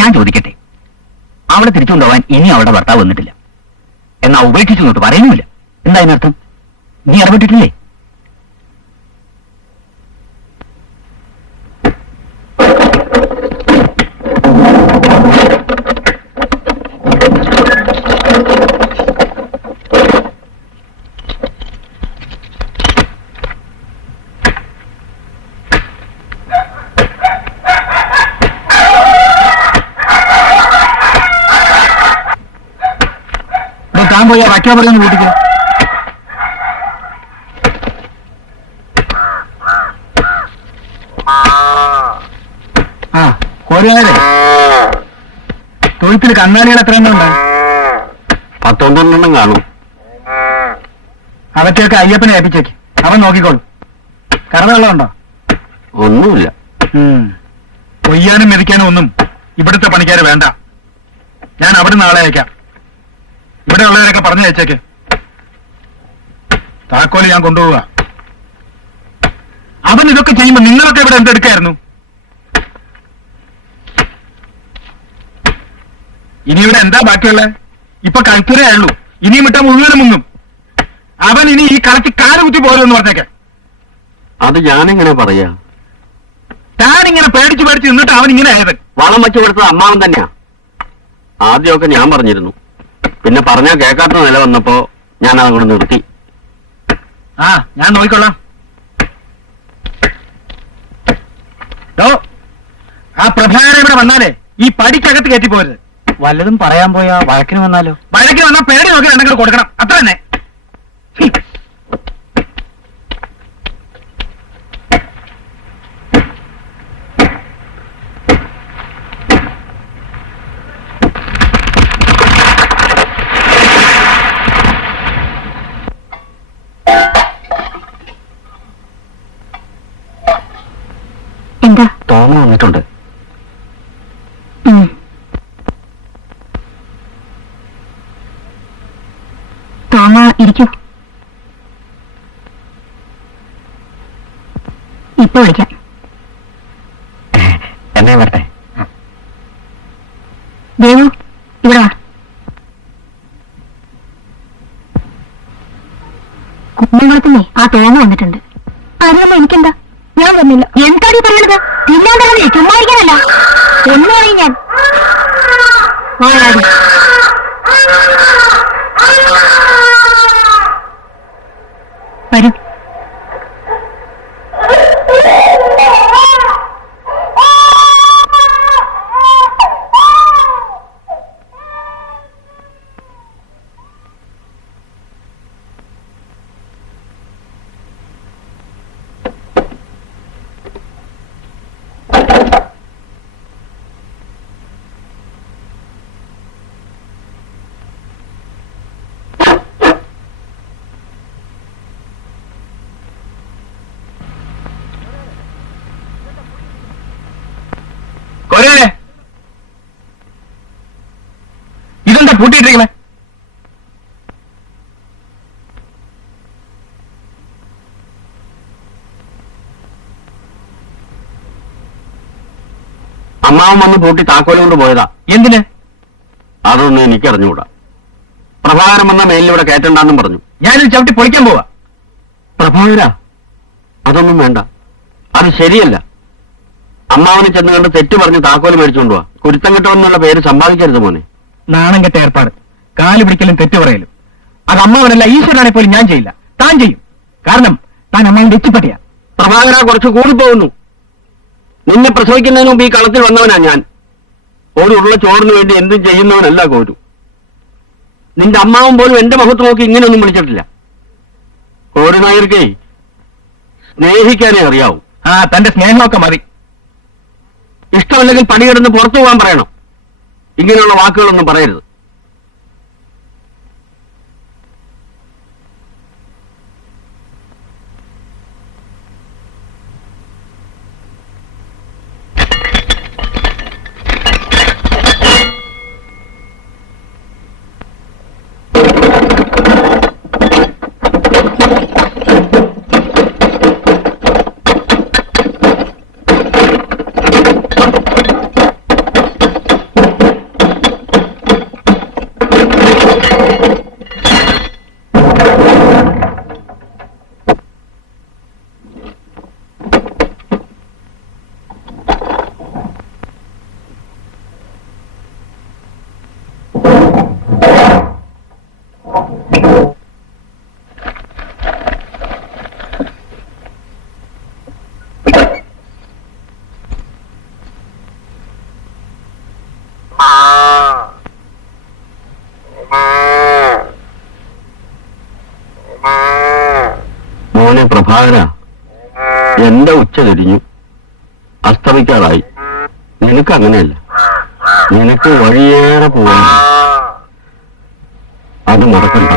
ഞാൻ ചോദിക്കട്ടെ, അവളെ തിരിച്ചുകൊണ്ടുപോകാൻ ഇനി അവളുടെ ഭർത്താവ് വന്നിട്ടില്ല, എന്നാ ഉപേക്ഷിച്ചു നോട്ട് പറയുന്നുമില്ല. എന്താ അതിനർത്ഥം? നീ ഇടപെട്ടിട്ടില്ലേ? താൻ പോയി വയ്ക്കാൻ പറയുന്ന കൂട്ടിക്ക്. ആ, കോരുകാരെ തൊഴുത്തിൽ കന്നാലികൾ എത്ര എണ്ണം ഉണ്ട്? 19 കാണും. അവറ്റൊക്കെ അയ്യപ്പനെ ഏൽപ്പിച്ചേക്ക്, അവൻ നോക്കിക്കോളും. കറവെള്ളമുണ്ടോ? ഒന്നുമില്ല. കൊയ്യാനും മെതിക്കാനും ഒന്നും ഇവിടുത്തെ പണിക്കാര് വേണ്ട. ഞാൻ അവിടെ നാളെ അയക്കാം. ഇവിടെ ഉള്ളവരൊക്കെ പറഞ്ഞു അയച്ചേക്ക്. താക്കോല് ഞാൻ കൊണ്ടുപോവുക. അവൻ ഇതൊക്കെ ചെയ്യുമ്പോ നിങ്ങളൊക്കെ ഇവിടെ എന്തെടുക്കായിരുന്നു? ഇനി ഇവിടെ എന്താ ബാക്കിയുള്ളത്? ഇപ്പൊ കഴുത്തുരേ ഉള്ളൂ. ഇനിയും ഇട്ട മുഴുവനും മുങ്ങും. അവൻ ഇനി ഈ കളത്തിൽ കാല് കുത്തി പോരുമെന്ന് പറഞ്ഞേക്കെ. അത് ഞാനെങ്ങനെ പറയാ? താനിങ്ങനെ പേടിച്ച് പേടിച്ച് നിന്നിട്ട് അവൻ ഇങ്ങനെ ആയത്. വളം വെച്ചു കൊടുത്തത് അമ്മാവൻ തന്നെയാ. ആദ്യമൊക്കെ ഞാൻ പറഞ്ഞിരുന്നു, പിന്നെ പറഞ്ഞാൽ കേൾക്കാത്ത നില വന്നപ്പോ ഞാൻ അതങ്ങോട്ട് നിർത്തി. ആ, ഞാൻ നോക്കിക്കൊള്ളാം. ആ പ്രഭാകരൻ ഇവിടെ വന്നാലേ ഈ പടിക്കകത്ത് കയറ്റി പോരുത്. വല്ലതും പറയാൻ പോയാ വഴക്കിന് വന്നാലോ? വഴക്കിന് വന്നാൽ പേടി നോക്കി രണ്ടെങ്കിലും കൊടുക്കണം, അത്ര തന്നെ. എന്താ? തോമ വന്നിട്ടുണ്ട്. തോമ ഇരിക്കൂ. ഇപ്പൊ വിളിക്കാം. എന്നെ വരട്ടെ. ദേവു, ഇവിടെ വാ. കുഞ്ഞുങ്ങളത്തിനെ ആ തോമ വന്നിട്ടുണ്ട്. അതിനൊന്നും എനിക്കെന്താ? ഞാൻ വന്നില്ല. എന്താടി പറയണത്? ഇല്ലാണ്ടല്ലേ, ചുമ്മാ ഇരിക്കാനല്ല. ഒന്ന് പറയും ഞാൻ. ആരാടി? വരൂ. ഇതെന്താ പൂട്ടിയിട്ടിരിക്കണേ? അമ്മാവൻ വന്ന് പൂട്ടി താക്കോല് കൊണ്ട് പോയതാ. എന്തിന്? അതൊന്നും എനിക്കറിഞ്ഞുകൂടാ. പ്രഭാകരൻ വന്ന മേലിലൂടെ കയറ്റണ്ടെന്നും പറഞ്ഞു. ഞാനിത് ചവിട്ടി പൊളിക്കാൻ പോവാ. പ്രഭാകര, അതൊന്നും വേണ്ട, അത് ശരിയല്ല. അമ്മാവന് ചെന്ന് കണ്ട് തെറ്റ് പറഞ്ഞ് താക്കോല് മേടിച്ചുകൊണ്ടുവാ. കുരുത്തം കിട്ടുമെന്നുള്ള പേര് സമ്പാദിക്കരുത് മോനെ. നാണം കെട്ട ഏർപ്പാട്. കാല് പിടിക്കലും തെറ്റ് പറയലും. അത് അമ്മാവനല്ല, ഈശ്വരനാണെ പോലും ഞാൻ ചെയ്യില്ല. താൻ ചെയ്യും. കാരണം താൻ അമ്മാവൻ എച്ചിപ്പട്ടിയാ. പ്രഭാകര, കുറച്ച് കൂടിപ്പോകുന്നു. നിന്നെ പ്രസവിക്കുന്നതിന് മുമ്പ് ഈ കളത്തിൽ വന്നവനാ ഞാൻ. ഒരു ഉരുള ചോറിന് വേണ്ടി എന്തും ചെയ്യുന്നവനല്ല കോരു. നിന്റെ അമ്മാവൻ പോലും എന്റെ മുഖത്ത് നോക്കി ഇങ്ങനെയൊന്നും വിളിച്ചിട്ടില്ല. ഒരു നായർക്കേ സ്നേഹിക്കാനേ അറിയാവൂ. ആ തന്റെ സ്നേഹമൊക്കെ മതി. ഇഷ്ടമല്ലെങ്കിൽ പണിയെടുന്ന് പുറത്തു പോകാൻ പറയണം. ഇങ്ങനെയുള്ള വാക്കുകളൊന്നും പറയരുത്. മോനെ പ്രഭാകര, എന്റെ ഉച്ച തിരിഞ്ഞു, അസ്തമിക്കാറായി. നിനക്ക് അങ്ങനെയല്ല. നിനക്ക് വഴിയേറെ പോവാൻ, അത് മറക്കണ്ട.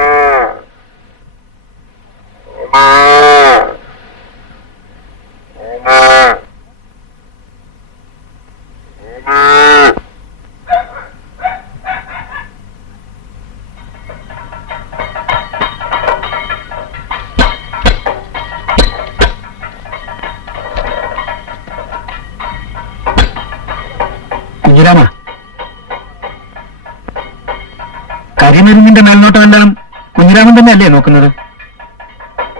കുഞ്ഞിരാമ, കരിമരുന്നിന്റെ മേൽനോട്ടമെല്ലാം കുഞ്ഞിരാമൻ തന്നെ അല്ലേ നോക്കുന്നത്?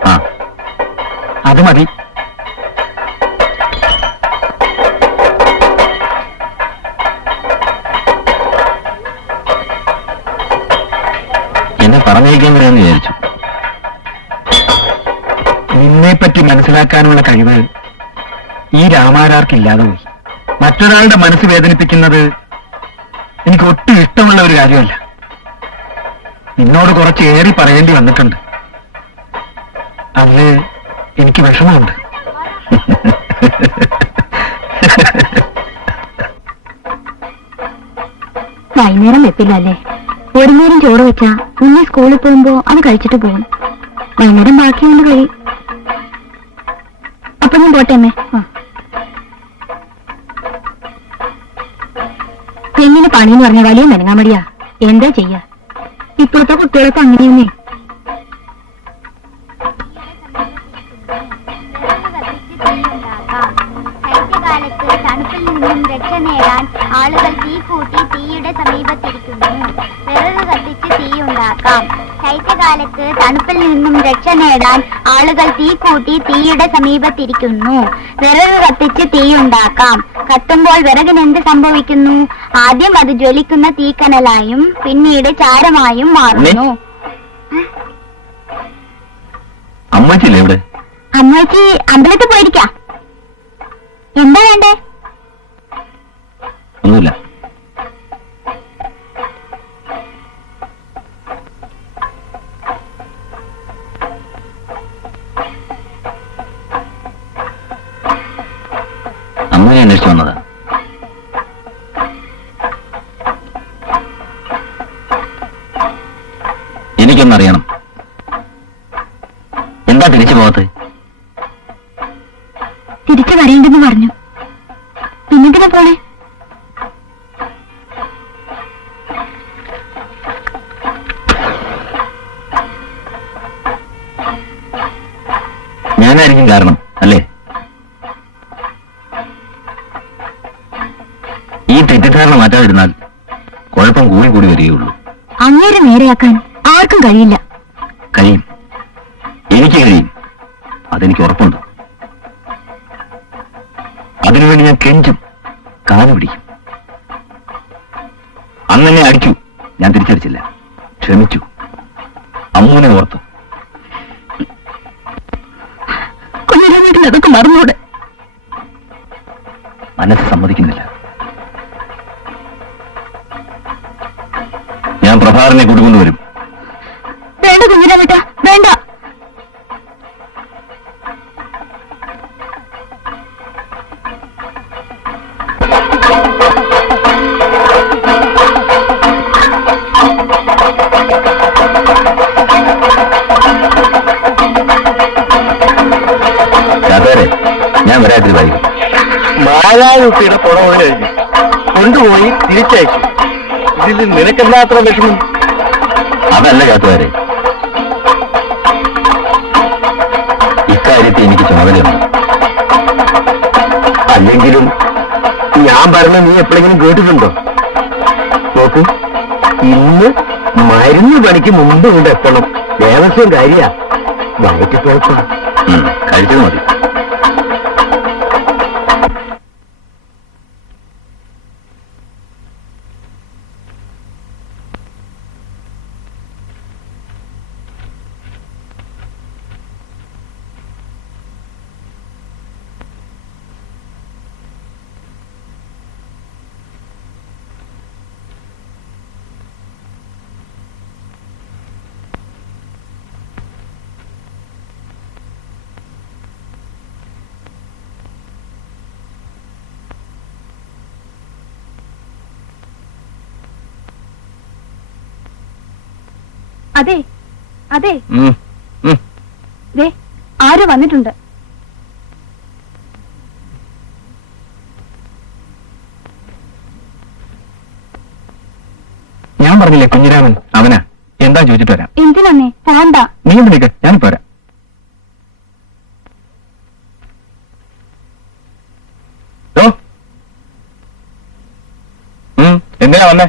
ആ, അത് മതി. എന്നെ പറഞ്ഞേക്കാൻ വരാമെന്ന് വിചാരിച്ചു. നിന്നെപ്പറ്റി മനസ്സിലാക്കാനുള്ള കഴിവ് ഈ രാമാരാർക്കില്ലാതെ പോയി. മറ്റൊരാളുടെ മനസ്സ് വേദനിപ്പിക്കുന്നത് എനിക്ക് ഒട്ടും ഇഷ്ടമുള്ള ഒരു കാര്യമല്ല. നിന്നോട് കുറച്ച് ഏറി പറയേണ്ടി വന്നിട്ടുണ്ട്. അതില് എനിക്ക് വിഷമമുണ്ട്. വൈകുന്നേരം വെപ്പില്ല അല്ലേ? ഒരു നേരം ചോറ് വെച്ചാ ഉണ്ണി സ്കൂളിൽ പോകുമ്പോ അത് കഴിച്ചിട്ട് പോകും. വൈകുന്നേരം ബാക്കി കൊണ്ട് കഴിയും. അപ്പൊ ഞാൻ പോട്ടെ അമ്മേ. പെണ്ണിന് പണിന്ന് പറഞ്ഞ വലിയ മെനങ്ങാമടിയാ. എന്താ ചെയ്യാ? ഇപ്പോഴത്തെ കുട്ടികളൊക്കെ അങ്ങനെയൊന്നേ. ശൈത്യകാലത്ത് തണുപ്പിൽ നിന്നും രക്ഷ നേടാൻ ആളുകൾ തീ കൂട്ടി തീയുടെ സമീപത്തിരിക്കുന്നു. വിറക് കത്തിച്ച് തീയുണ്ടാക്കാം. ശൈത്യകാലത്ത് തണുപ്പിൽ നിന്നും രക്ഷ നേടാൻ ആളുകൾ തീ കൂട്ടി തീയുടെ സമീപത്തിരിക്കുന്നു. വിറക് കത്തിച്ച് തീയുണ്ടാക്കാം. കത്തുമ്പോൾ വിറകിന് എന്ത് സംഭവിക്കുന്നു? ആദ്യം അത് ജ്വലിക്കുന്ന തീക്കനലായും പിന്നീട് ചാരമായും മാറുന്നു. അമ്മച്ചില്ലേ ഇവിടെ? അമ്മച്ചി അമ്പലത്തിൽ പോയിരിക്കാം. എന്താ വേണ്ടേ? ഒന്നുമില്ല. അമ്മയെ അന്വേഷിച്ചു വന്നതാ. എനിക്കൊന്നറിയണം. എന്താ തിരിച്ചു പോകത്ത്? തിരിച്ചു വരേണ്ടെന്ന് പറഞ്ഞു. പിന്നെന്തിനാ പോണേ? ഞാനായിരിക്കും കാരണം അല്ലേ? ഈ തെറ്റിദ്ധാരണ മാറ്റാതിരുന്നാൽ കുഴപ്പം കൂടി കൂടി വരികയുള്ളൂ. അങ്ങേരെ നേരെയാക്കാൻ ആർക്കും കഴിയില്ല. കഴിയും, എനിക്ക് കഴിയും. അതെനിക്ക് ഉറപ്പുണ്ട്. അതിനുവേണ്ടി ഞാൻ കെഞ്ചും, കാല് പിടിക്കും. അന്നെന്നെ അടിച്ചു, ഞാൻ തിരിച്ചടിച്ചില്ല, ക്ഷമിച്ചു. അമ്മൂനെ ഓർത്ത്. കുഞ്ഞിനെ വീട്ടിൽ അതൊക്കെ മറന്നൂടെ? മനസ്സ് സമ്മതിക്കുന്നില്ല. ഞാൻ പ്രഭാകരനെ കൂട്ടിക്കൊണ്ടുവരും. ഞാൻ വരാത്തിരി വൈകും. മായാകുട്ടിയുടെ പുറവ് കഴിഞ്ഞു കൊണ്ടുപോയി തിരിച്ചയച്ചു. ഇതിൽ നിനക്കെന്താത്ര വിഷമം? അതല്ല ചാത്തുകാരെ, ഇക്കാര്യത്തിൽ എനിക്ക് ചുമതലയുണ്ട്. അല്ലെങ്കിലും ഞാൻ പറഞ്ഞ നീ എപ്പോഴെങ്കിലും കേട്ടിട്ടുണ്ടോ? നോക്ക്, ഇന്ന് മരുന്ന് പണിക്ക് മുമ്പ് ഇവിടെ എത്തണം. ദേവസ്വം കാര്യ വയറ്റ് കുഴപ്പാ. കഴിച്ചത് മതി. അതെ അതെ, ദേ ആരോ വന്നിട്ടുണ്ട്. ഞാൻ പറഞ്ഞില്ലേ കുഞ്ഞിരാമൻ അവനാ. എന്താ ചോദിച്ചിട്ട് വരാം. എന്തിനന്നേ പോണ്ട. നീ ഒന്ന് നിൽക്ക്, ഞാനിപ്പോ വരാം. എന്തിനാ വന്നേ?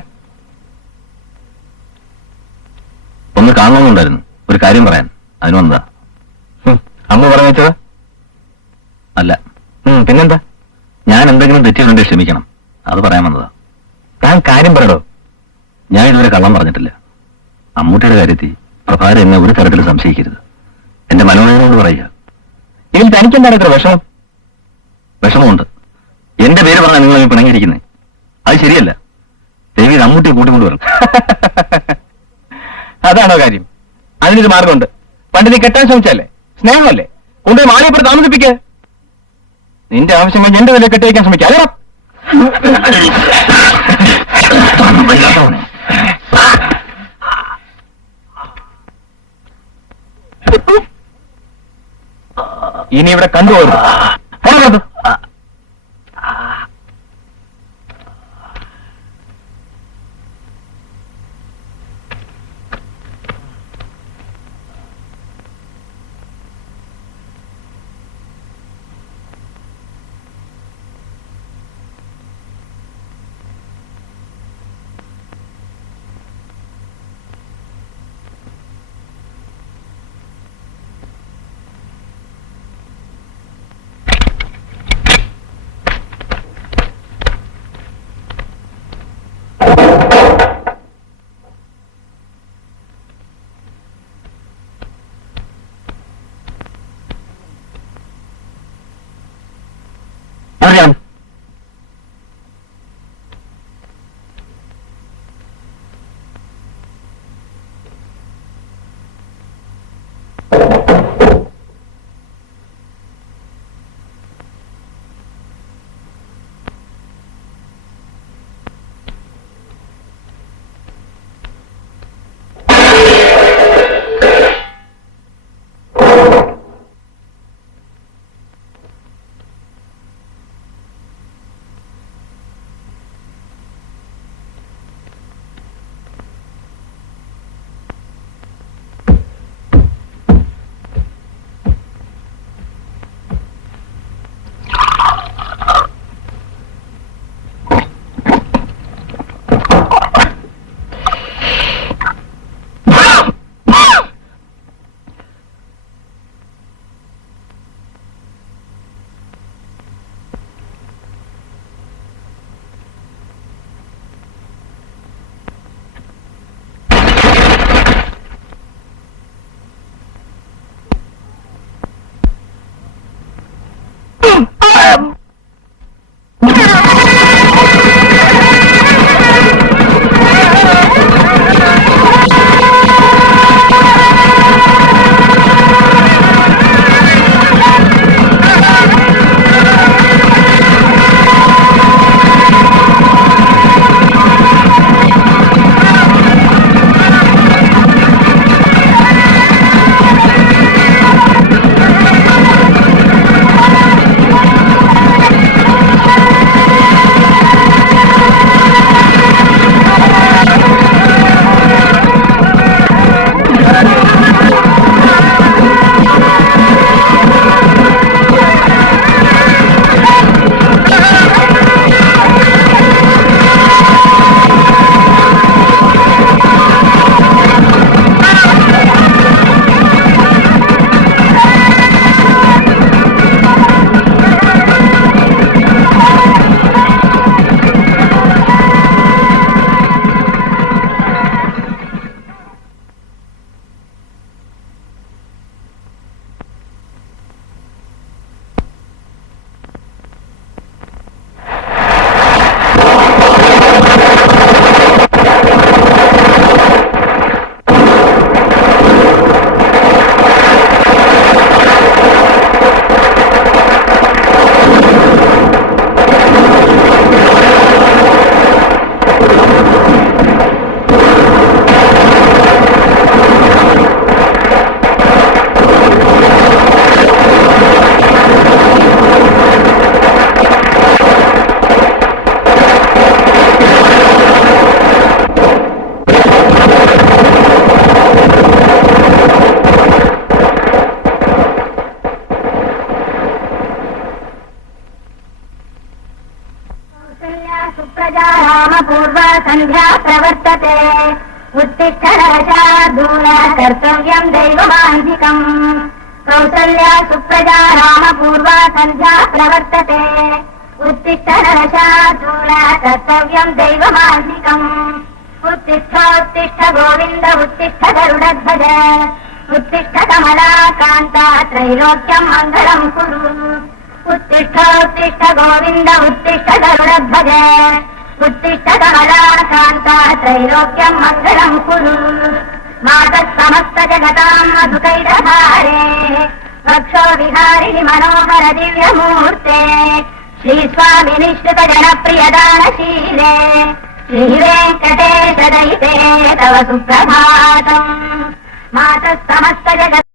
ഒന്ന് കാണണമെന്നുണ്ടായിരുന്നു, ഒരു കാര്യം പറയാൻ. അതിന് വന്നതാ. അമ്മ പറഞ്ഞു വെച്ചത് അല്ല. പിന്നെന്താ? ഞാൻ എന്തെങ്കിലും തെറ്റിയുണ്ടെ ക്ഷമിക്കണം, അത് പറയാൻ വന്നതാ. താൻ കാര്യം പറയടോ. ഞാൻ ഇതുവരെ കള്ളം പറഞ്ഞിട്ടില്ല. അമ്മൂട്ടിയുടെ കാര്യത്തിൽ പ്രഭാരം എന്നെ ഒരു തരത്തിൽ സംശയിക്കരുത്. എന്റെ മനോഹരനോട് പറയുക. ഇതിൽ തനിക്കെന്താണ് ഇത്ര വിഷമം? വിഷമമുണ്ട്. എന്റെ പേര് പറഞ്ഞാൽ നിങ്ങൾ പിണങ്ങിയിരിക്കുന്നത്. അത് ശരിയല്ല. ദേവി അമ്മൂട്ടിയെ കൂട്ടിക്കൊണ്ട് വരണം. അതാണോ കാര്യം? അതിനൊരു മാർഗമുണ്ട്. പണ്ട് നീ കെട്ടാൻ ശ്രമിച്ചല്ലേ? സ്നേഹമല്ലേ? കൊണ്ടുപോയി മാളിയപ്പുറത്ത് താമസിപ്പിക്കുക. നിന്റെ ആവശ്യമായി എന്റെ വില കെട്ടിവയ്ക്കാൻ ശ്രമിക്കുക. അല്ലേ? ഇനി ഇവിടെ കണ്ടുപോകരുത്. सुप्रजा रामपूर्वा सन्ध्या प्रवर्तते उत्तिष्ठ शार्दूल कर्तव्यम् दैवमान्धिकम् कौसल्या सुप्रजा रामपूर्वा सन्ध्या प्रवर्तते उत्तिष्ठ शार्दूल कर्तव्यम् दैवमान्धिकम् उत्तिष्ठ गोविन्द उत्तिष्ठ गरुडध्वज उत्तिष्ठ कमलाकान्ता त्रैलोक्यम् मङ्गलम् कुरु उत्तिष्ठ गोविन्द उत्तिष्ठ गरुडध्वज उत्तिष्ठ कमलाकान्ता त्रैलोक्यम् मङ्गलम् कुरु मातः समस्त जगताम् मधुकैटहारे वक्षो विहारिणि मनोहर दिव्यमूर्ते श्रीस्वामिनि श्रुत जनप्रियदानशीले श्रीवेङ्कटेश दयिते तव सुप्रभातम् मातः समस्त जगत्